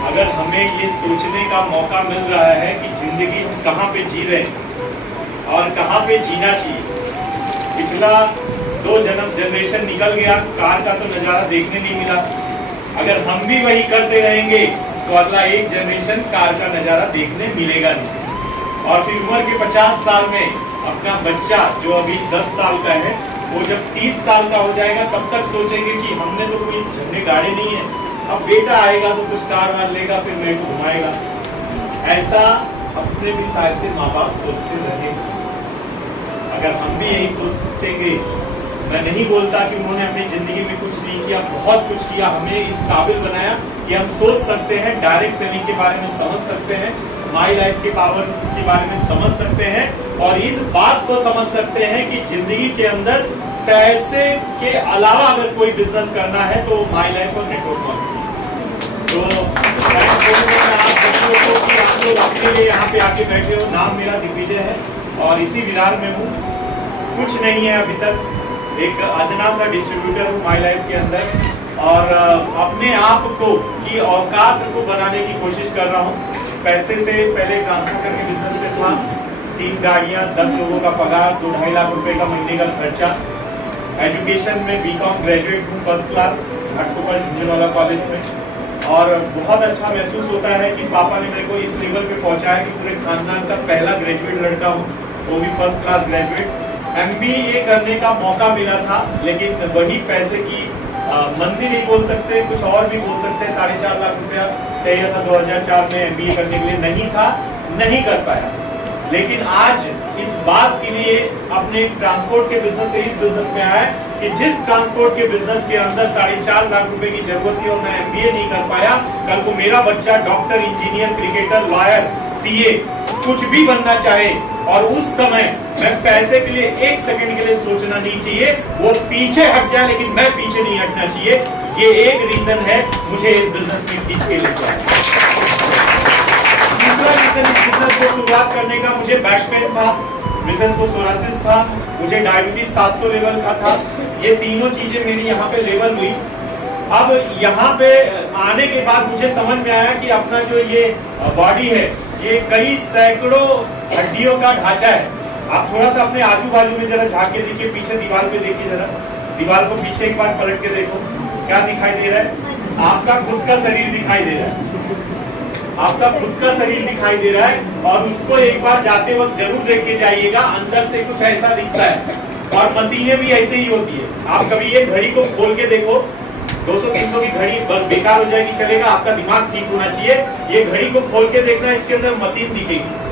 अगर हमें ये सोचने का मौका मिल रहा है कि जिंदगी कहाँ पे जी रहे हैं और कहाँ पे जीना चाहिए। पिछला 2 जनरेशन निकल गया, कार का तो नज़ारा देखने नहीं मिला। अगर हम भी वही करते रहेंगे तो अगला 1 जनरेशन कार का नज़ारा देखने मिलेगा नहीं। और फिर उम्र के 50 साल में अपना बच्चा जो अभी 10 साल का है वो जब 30 साल का हो जाएगा तब तक सोचेंगे कि हमने तो कोई झंडे गाड़े नहीं है, अब बेटा आएगा तो कुछ कार वार लेगा फिर मेरे को घुमाएगा। ऐसा अपने भी शायद से माँ बाप सोचते रहे। अगर हम भी यही सोचेंगे, मैं नहीं बोलता कि उन्होंने अपनी जिंदगी में कुछ नहीं किया, बहुत कुछ किया, हमें इस काबिल बनाया कि हम सोच सकते हैं, डायरेक्ट सेलिंग के बारे में समझ सकते हैं, माई लाइफ के पावर के बारे में समझ सकते हैं और इस बात को समझ सकते हैं कि जिंदगी के अंदर पैसे के अलावा अगर कोई बिजनेस करना है तो माई लाइफ और नेटवर्क मार्केटिंग। तो आप लोग अपने लिए यहाँ पे आके बैठे हो। नाम मेरा दिग्विजय है और इसी विरार में हूँ। कुछ नहीं है अभी तक, एक अदना सा डिस्ट्रीब्यूटर हूँ माई लाइफ के अंदर और अपने आप को की औकात को बनाने की कोशिश कर रहा हूँ। पैसे से पहले ट्रांसपोर्टर के बिजनेस में था, 3 गाड़ियाँ, 10 लोगों का पगार, 2-2.5 लाख रुपए का महीने का खर्चा। एजुकेशन में बीकॉम ग्रेजुएट हूँ, first class, Ghatkopar Jhunjhunwala college में। और बहुत अच्छा महसूस होता है कि पापा ने मेरे को इस लेवल पे पहुंचाया कि पूरे खानदान का पहला ग्रेजुएट लड़का हूँ, वो भी फर्स्ट क्लास ग्रेजुएट। MBA करने का मौका मिला था, लेकिन वही पैसे की मंदी नहीं बोल सकते, कुछ और भी बोल सकते हैं। 4.5 लाख रुपया चाहिए था 2004 में MBA करने के लिए, नहीं था, नहीं कर पाया। लेकिन आज इस बात के लिए अपने ट्रांसपोर्ट के बिजनेस से इस बिजनेस में आया कि जिस ट्रांसपोर्ट के बिजनेस के अंदर 4.5 लाख रुपए की जरूरत थी और मैं MBA नहीं कर पाया, कल को मेरा बच्चा doctor, engineer, cricketer, lawyer, CA कुछ भी बनना चाहे और उस समय मैं पैसे के लिए 1 सेकंड के लिए सोचना नहीं चाहिए, वो पीछे हट जाए लेकिन मैं पीछे नहीं हटना चाहिए। ये एक रीजन है मुझे इस बिजनेस में खींच के लेके आया। दूसरा रीजन इस बिजनेस को शुरुआत करने का, मुझे बैक पेन था, मिसेस को सोरासिस था, मुझे डायबिटीज 700 लेवल का था। ये तीनों चीजें मेरी यहाँ पे लेवल हुई। अब यहाँ पे आने के बाद मुझे समझ में आया कि अपना जो ये बॉडी है ये कई सैकड़ों हड्डियों का ढांचा है। आप थोड़ा सा अपने आजू बाजू में जरा झांक के देखिए, पीछे दीवार पे देखिए, जरा दीवार को पीछे एक बार पलट के देखो, क्या दिखाई दे रहा है? आपका खुद का शरीर दिखाई दे रहा है, आपका खुद का शरीर दिखाई दे रहा है। और उसको एक बार जाते वक्त जरूर देख के जाइएगा, अंदर से कुछ ऐसा दिखता है। और मशीनें भी ऐसे ही होती है। आप कभी ये घड़ी को खोल के देखो, 200-300 की घड़ी बेकार हो जाएगी, चलेगा, आपका दिमाग ठीक होना चाहिए। ये घड़ी को खोल के देखना, इसके अंदर मशीन दिखेगी।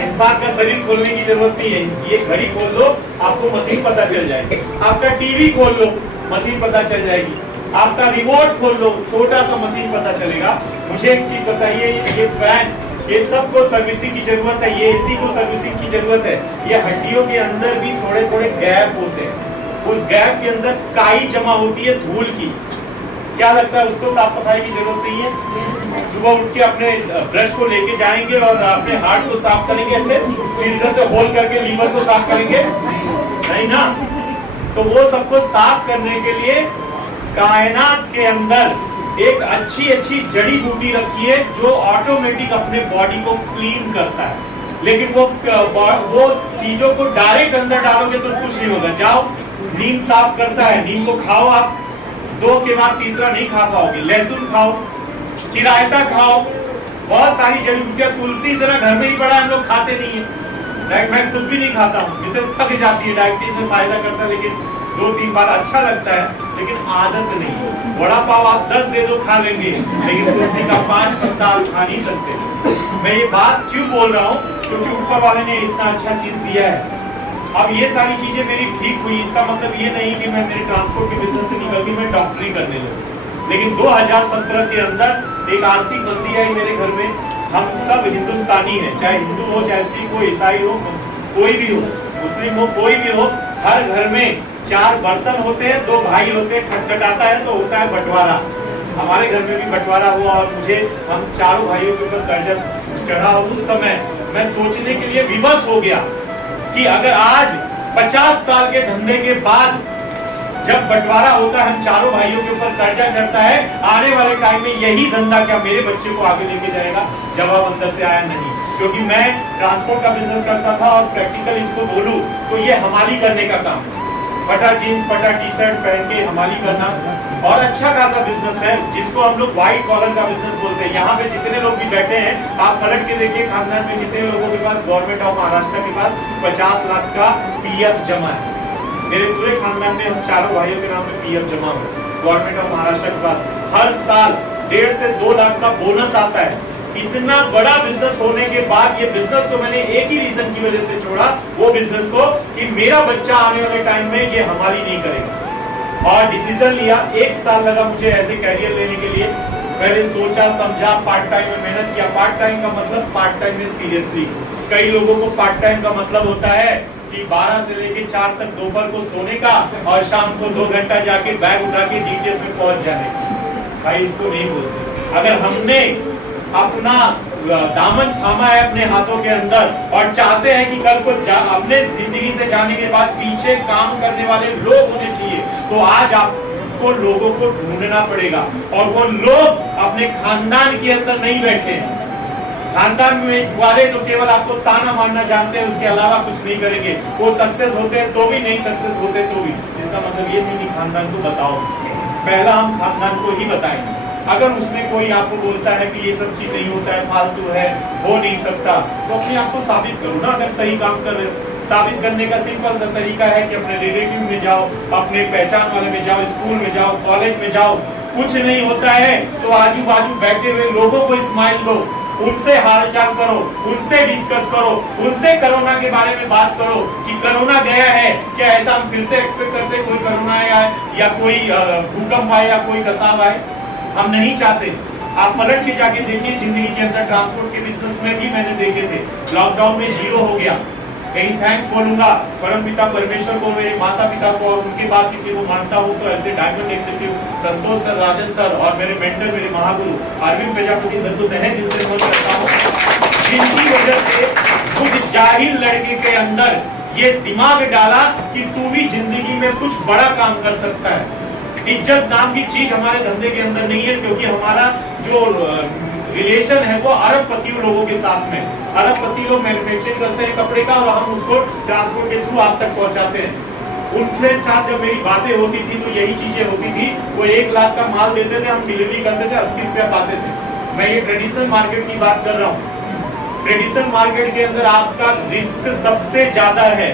इंसान का शरीर खोलने की जरूरत नहीं है, ये घड़ी खोल लो, आपको मशीन पता चल जाएगी। आपका टीवी खोल लो, मशीन पता चल जाएगी। आपका रिमोट खोल लो, छोटा सा मशीन पता चलेगा। मुझे एक चीज बताइए, ये फैन, ये सबको सर्विसिंग की जरूरत है, ये AC को सर्विसिंग की जरूरत है। ये हड्डियों के अंदर भी थोड़े थोड़े गैप होते हैं, उस गैप के अंदर काई जमा होती है धूल की। क्या लगता है उसको साफ सफाई की जरूरत नहीं है? सुबह उठ के अपने ब्रश को लेके जाएंगे और अपने हार्ट को साफ करेंगे ऐसे, फिर इधर से होल करके लीवर को साफ करेंगे, नहीं ना? तो वो सबको साफ करने के लिए कायनात के अंदर एक अच्छी जड़ी बूटी रखी है जो ऑटोमेटिक अपने बॉडी को क्लीन करता है। लेकिन वो चीजों को डायरेक्ट अंदर डालोगे तो कुछ नहीं होगा। जाओ, नीम साफ करता है, नीम को खाओ, आप 2 के बाद तीसरा नहीं खा पाओगे। लहसुन खाओ, चिरायता खाओ, बहुत सारी जड़ी बूटियां, तुलसी इतना घर में ही पड़ा है, हम लोग खाते नहीं है। मैं खुद भी नहीं खाता हूँ, इसे थक जाती है, डायबिटीज में फायदा करता है, लेकिन 2-3 बार अच्छा लगता है, लेकिन आदत नहीं। बड़ा पाव आप 10 दे दो खा लेंगे, लेकिन तुलसी का 5 पत्ता आप खा नहीं सकते। मैं ये बात क्यों बोल रहा हूँ, क्योंकि ऊपर वाले ने इतना अच्छा चीज दिया है। अब ये सारी चीजें मेरी ठीक हुई, इसका मतलब ये नहीं कि मैं मेरे ट्रांसपोर्ट के बिजनेस से निकल के मैं डॉक्टरी करने लगा। लेकिन 2017 के अंदर एक आर्थिक मंदी आई मेरे घर में। हम सब हिंदुस्तानी हैं, चाहे हिंदू हो, चाहे सिख हो, ईसाई हो, कोई भी हो, मुस्लिम हो, कोई भी हो, हर घर में 4 बर्तन होते हैं, 2 भाई होते हैं, खटखटाता है तो होता है बंटवारा। हमारे घर में भी बंटवारा हुआ और मुझे हम चारों भाइयों के ऊपर कर्जा चढ़ा। उस समय मैं सोचने के लिए विवश हो गया कि अगर आज 50 साल के धंधे के बाद जब बंटवारा होता है, हम चारों भाइयों के ऊपर कर्जा चढ़ता है, आने वाले टाइम में यही धंधा क्या मेरे बच्चे को आगे लेके जाएगा? जवाब अंदर से आया नहीं, क्योंकि मैं ट्रांसपोर्ट का बिजनेस करता था और प्रैक्टिकल इसको बोलूं तो ये हमाली करने का काम, फटा जीन्स फटा टी शर्ट पहन के हमाली करना, और अच्छा खासा बिजनेस है जिसको हम लोग व्हाइट कॉलर का बिजनेस बोलते हैं। यहाँ पे जितने लोग भी बैठे हैं, आप पलट के देखिए खानदान में कितने लोगों के पास गवर्नमेंट ऑफ महाराष्ट्र के पास 50 लाख का पीएफ जमा है। मेरे पूरे खानदान में हम चारों भाइयों के नाम पे पीएफ जमा है गवर्नमेंट ऑफ महाराष्ट्र के पास। हर साल 1.5 से 2 लाख का बोनस आता है। इतना बड़ा बिजनेस होने के बाद ये बिजनेस को मैंने एक ही रीजन की वजह से छोड़ा, वो बिजनेस को, कि मेरा बच्चा आने वाले टाइम में ये हमारी नहीं करेगा। और डिसीजन लिया, 1 साल लगा मुझे ऐसे कैरियर लेने के लिए। पहले सोचा समझा, पार्ट टाइम में मेहनत किया। पार्ट टाइम का मतलब पार्ट टाइम में सीरियसली, कई लोगों को पार्ट टाइम का मतलब होता है कि 12 से लेके 4 तक दोपहर को सोने का और शाम को 2 घंटा जाके बैग उठा के जीटीएस में पहुंच जाने। भाई इसको नहीं बोलते। अगर हमने अपना दामन थामा है अपने हाथों के अंदर और चाहते हैं कि कल को अपने जिंदगी से जाने के बाद पीछे काम करने वाले लोग होने चाहिए, तो आज आपको लोगों को ढूंढना पड़ेगा। और वो लोग अपने खानदान के अंदर नहीं बैठे हैं। खानदान में वाले तो केवल आपको ताना मारना जानते हैं, उसके अलावा कुछ नहीं करेंगे। वो सक्सेस होते हैं तो भी, नहीं सक्सेस होते तो भी। इसका मतलब ये नहीं कि खानदान को बताओ, पहला हम खानदान को ही बताएंगे। अगर उसमें कोई आपको बोलता है कि ये सब चीज नहीं होता है, फालतू है, हो नहीं सकता, तो अपने आप को साबित करो ना। अगर सही काम कर रहे हो, साबित करने का सिंपल सा तरीका है कि अपने रिलेटिव में जाओ, अपने पहचान वाले में जाओ, स्कूल में जाओ, कॉलेज में जाओ। कुछ नहीं होता है तो आजू बाजू बैठे हुए लोगों को स्माइल दो, उनसे हालचाल करो, उनसे डिस्कस करो, उनसे कोरोना के बारे में बात करो कि कोरोना गया है क्या? ऐसा हम फिर से एक्सपेक्ट करते कोई कोरोना आया है या कोई भूकंप आया या कोई कसाव आए? हम नहीं चाहते। आप पलट के जाके देखिए जिंदगी के अंदर, ट्रांसपोर्ट के बिजनेस में भी मैंने देखे थे, लॉकडाउन में 0 हो गया। कहीं थैंक्स बोलूंगा परम पिता परमेश्वर को, मेरे माता पिता को, और उनके बाद किसी को मानता हूँ तो ऐसे डायमंड एग्जीक्यूटिव संतोष सर, राजन सर और मेरे मेंटर, मेरे महागुरु अरविंद प्रजापति सर को तहे दिल से नमन करता हूँ, जिनकी वजह से कुछ जाहिल लड़के के अंदर ये दिमाग डाला कि तू भी जिंदगी में कुछ बड़ा काम कर सकता है। इज्जत नाम की चीज हमारे धंधे के अंदर नहीं है, क्योंकि हमारा जो रिलेशन है वो अरबपति लोगों के साथ में। अरबपति लोग मैन्युफैक्चरिंग करते हैं कपड़े का और हम उसको ट्रांसपोर्ट के थ्रू आप तक पहुंचाते हैं। उनसे साथ जब मेरी बातें होती थी तो यही चीजें होती थी। वो 1 लाख का माल देते थे, हम डिलीवरी करते थे, 80 रुपया पाते थे। मैं ये ट्रेडिशनल मार्केट की बात कर रहा हूँ। ट्रेडिशनल मार्केट के अंदर आपका रिस्क सबसे ज्यादा है।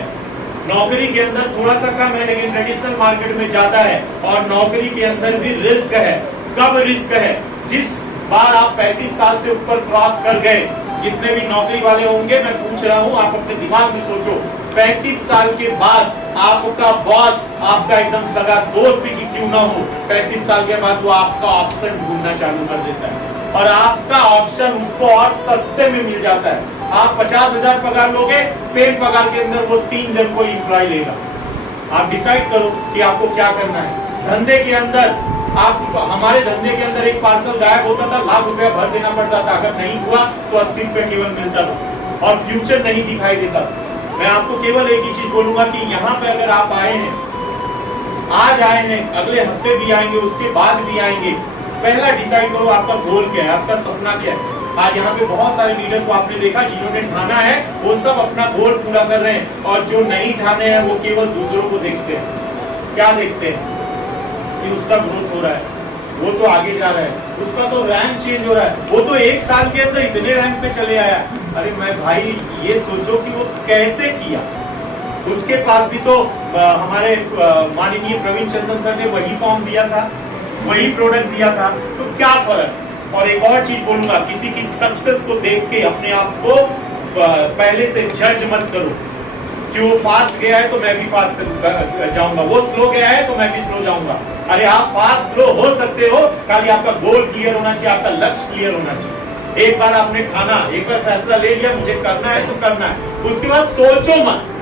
नौकरी के अंदर थोड़ा सा कम है, लेकिन ट्रेडिशनल मार्केट में ज्यादा है। और नौकरी के अंदर भी रिस्क है। कब रिस्क है? जिस बार आप 35 साल से ऊपर क्रॉस कर गए, जितने भी नौकरी वाले होंगे, मैं पूछ रहा हूँ, आप अपने दिमाग में सोचो, 35 साल के बाद आपका बॉस, आपका एकदम सगा दोस्त भी क्यों ना हो, 35 साल के बाद वो आपका ऑप्शन ढूंढना चालू कर देता है और आपका ऑप्शन उसको और सस्ते में मिल जाता है। आप 50,000 पगार लोगे, सेम पगार के अंदर वो 3 जन को एम्प्लॉय लेगा। आप डिसाइड करो कि आपको क्या करना है। धंधे के अंदर हमारे धंधे के अंदर एक पार्सल गायब होता था, लाख रुपया भर देना पड़ता था। अगर नहीं हुआ तो 80 रुपये केवल मिलता था और फ्यूचर नहीं दिखाई देता। मैं आपको केवल एक ही चीज बोलूंगा कि यहाँ पे अगर आप आए हैं, आज आए हैं, अगले हफ्ते भी आएंगे, उसके बाद भी आएंगे, पहला डिसाइड करो आपका गोल क्या है, आपका सपना क्या है। आज यहाँ पे बहुत सारे लीडर को आपने देखा जिन्होंने ठाना है, वो सब अपना गोल पूरा कर रहे हैं, और जो नहीं ठाने हैं वो केवल दूसरों को देखते हैं। क्या देखते हैं? कि उसका ग्रोथ हो रहा है, वो तो आगे जा रहा है, उसका तो रैंक चेंज हो रहा है, वो तो 1 साल के अंदर इतने रैंक पे चले आया। अरे मैं भाई ये सोचो कि वो कैसे किया। उसके पास भी तो हमारे माननीय प्रवीण चंदन सर ने वही फॉर्म दिया था, वही प्रोडक्ट दिया था, तो क्या फर्क। और एक और चीज बोलूंगा, किसी की सक्सेस को देख के अपने आप को पहले से जज मत करो कि वो फास्ट गया है तो मैं भी फास्ट जाऊंगा, वो स्लो गया है तो मैं भी स्लो जाऊंगा। अरे आप फास्ट स्लो हो सकते हो, खाली आपका गोल क्लियर होना चाहिए, आपका लक्ष्य क्लियर होना चाहिए। एक बार आपने ठाना, एक बार फैसला ले लिया मुझे करना है तो करना है, उसके बाद सोचो मत।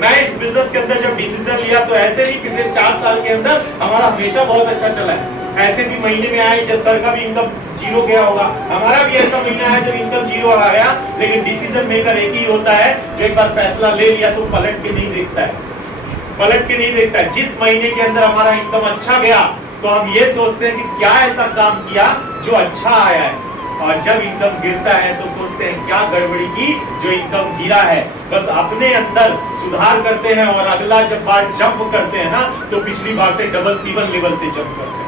मैं इस बिजनेस के अंदर जब डिसीजन लिया तो ऐसे नहीं, पिछले 4 साल के अंदर हमारा हमेशा बहुत अच्छा चला है। ऐसे भी महीने में आए जब सर का भी इनकम 0 गया होगा, हमारा भी ऐसा महीना है जब इनकम 0 आ गया, लेकिन डिसीजन मेकर एक ही होता है जो एक बार फैसला ले लिया तो पलट के नहीं देखता है, पलट के नहीं देखता है। जिस महीने के अंदर हमारा इनकम अच्छा गया तो हम ये सोचते हैं कि क्या ऐसा काम किया जो अच्छा आया है, और जब इनकम गिरता है तो सोचते हैं क्या गड़बड़ी की जो इनकम गिरा है। बस अपने अंदर सुधार करते हैं और अगला जब बार जंप करते हैं ना तो पिछली बार से डबल ट्रिपल लेवल से जंप करते हैं।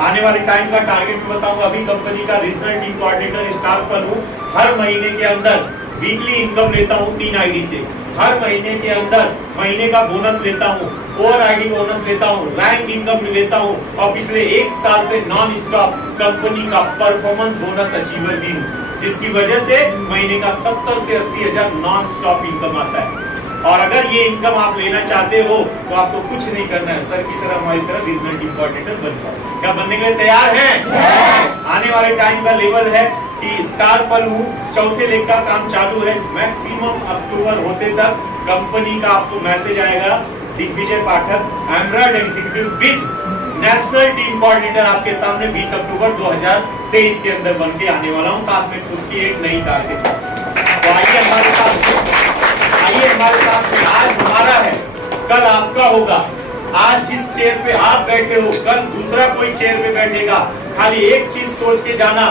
आने वाले टाइम का टारगेट भी बताऊंगा। अभी कंपनी का रीजनल टीम कोऑर्डिनेटर स्टाफ पर हूँ, हर महीने के अंदर वीकली इनकम लेता हूँ 3 आईडी से, हर महीने के अंदर महीने का बोनस लेता हूँ, ओवर आईडी बोनस लेता हूँ, रैंक इनकम लेता हूँ, और पिछले 1 साल से नॉन स्टॉप कंपनी का परफॉर्मेंस बोनस अचीवर भी हूँ, जिसकी वजह से महीने का 70 से 80 हजार नॉन स्टॉप इनकम आता है। और अगर ये इनकम आप लेना चाहते हो तो आपको कुछ नहीं करना है, सर की तरह हमारी तरह रीजनल टीम कोऑर्डिनेटर बन जाओ। क्या बनने के लिए तैयार हैं? आने वाले टाइम का लेवल है कि स्टार पर हूँ, चौथे लेग का काम चालू है। मैक्सिमम अक्टूबर होते तक कंपनी का आपको मैसेज आएगा, Digvijay Pathak emerald executive with national team coordinator आपके सामने 20 अक्टूबर 2023 के अंदर बन के आने वाला हूँ, साथ में खुद की एक नई कार के साथ। तो आइए हमारे साथ, आइए हमारे साथ। आज हमारा है, कल आपका होगा। आज जिस चेयर पे आप बैठे हो कल दूसरा कोई चेयर पे बैठेगा। खाली एक चीज सोच के जाना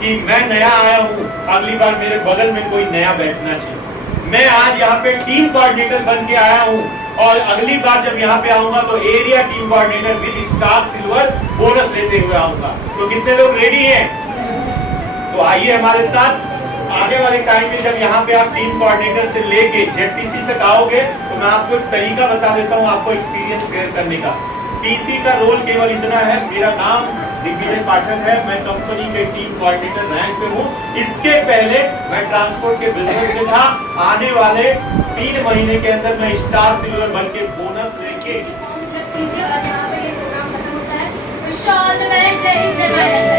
कि मैं नया आया हूँ, अगली बार मेरे बगल में कोई नया बैठना चाहिए। मैं आज यहाँ पे टीम कोऑर्डिनेटर बन के आया हूँ और अगली बार जब यहाँ पे आऊंगा तो area team coordinator with star silver bonus लेते हुए आऊंगा। तो कितने लोग रेडी हैं? तो आइए हमारे साथ। आने वाले टाइम में जब यहाँ पे आप टीम कोऑर्डिनेटर से लेके जेडटीसी तक आओगे तो मैं आपको एक तरीका बता देता हूँ आपको एक्सपीरियंस शेयर करने का। टीसी का रोल केवल इतना है, मेरा नाम दिग्विजय पाठक है, मैं कंपनी के टीम कोऑर्डिनेटर रैंक पे हूँ। इसके पहले मैं ट्रांसपोर्ट के बिजनेस में था। आने वाले 3 महीने के अंदर मैं स्टार सिल्वर बन के बोनस लेके और यहाँ पे ये प्रोग्राम खत्म होता है। विशाल में जय हिंद जय भारत।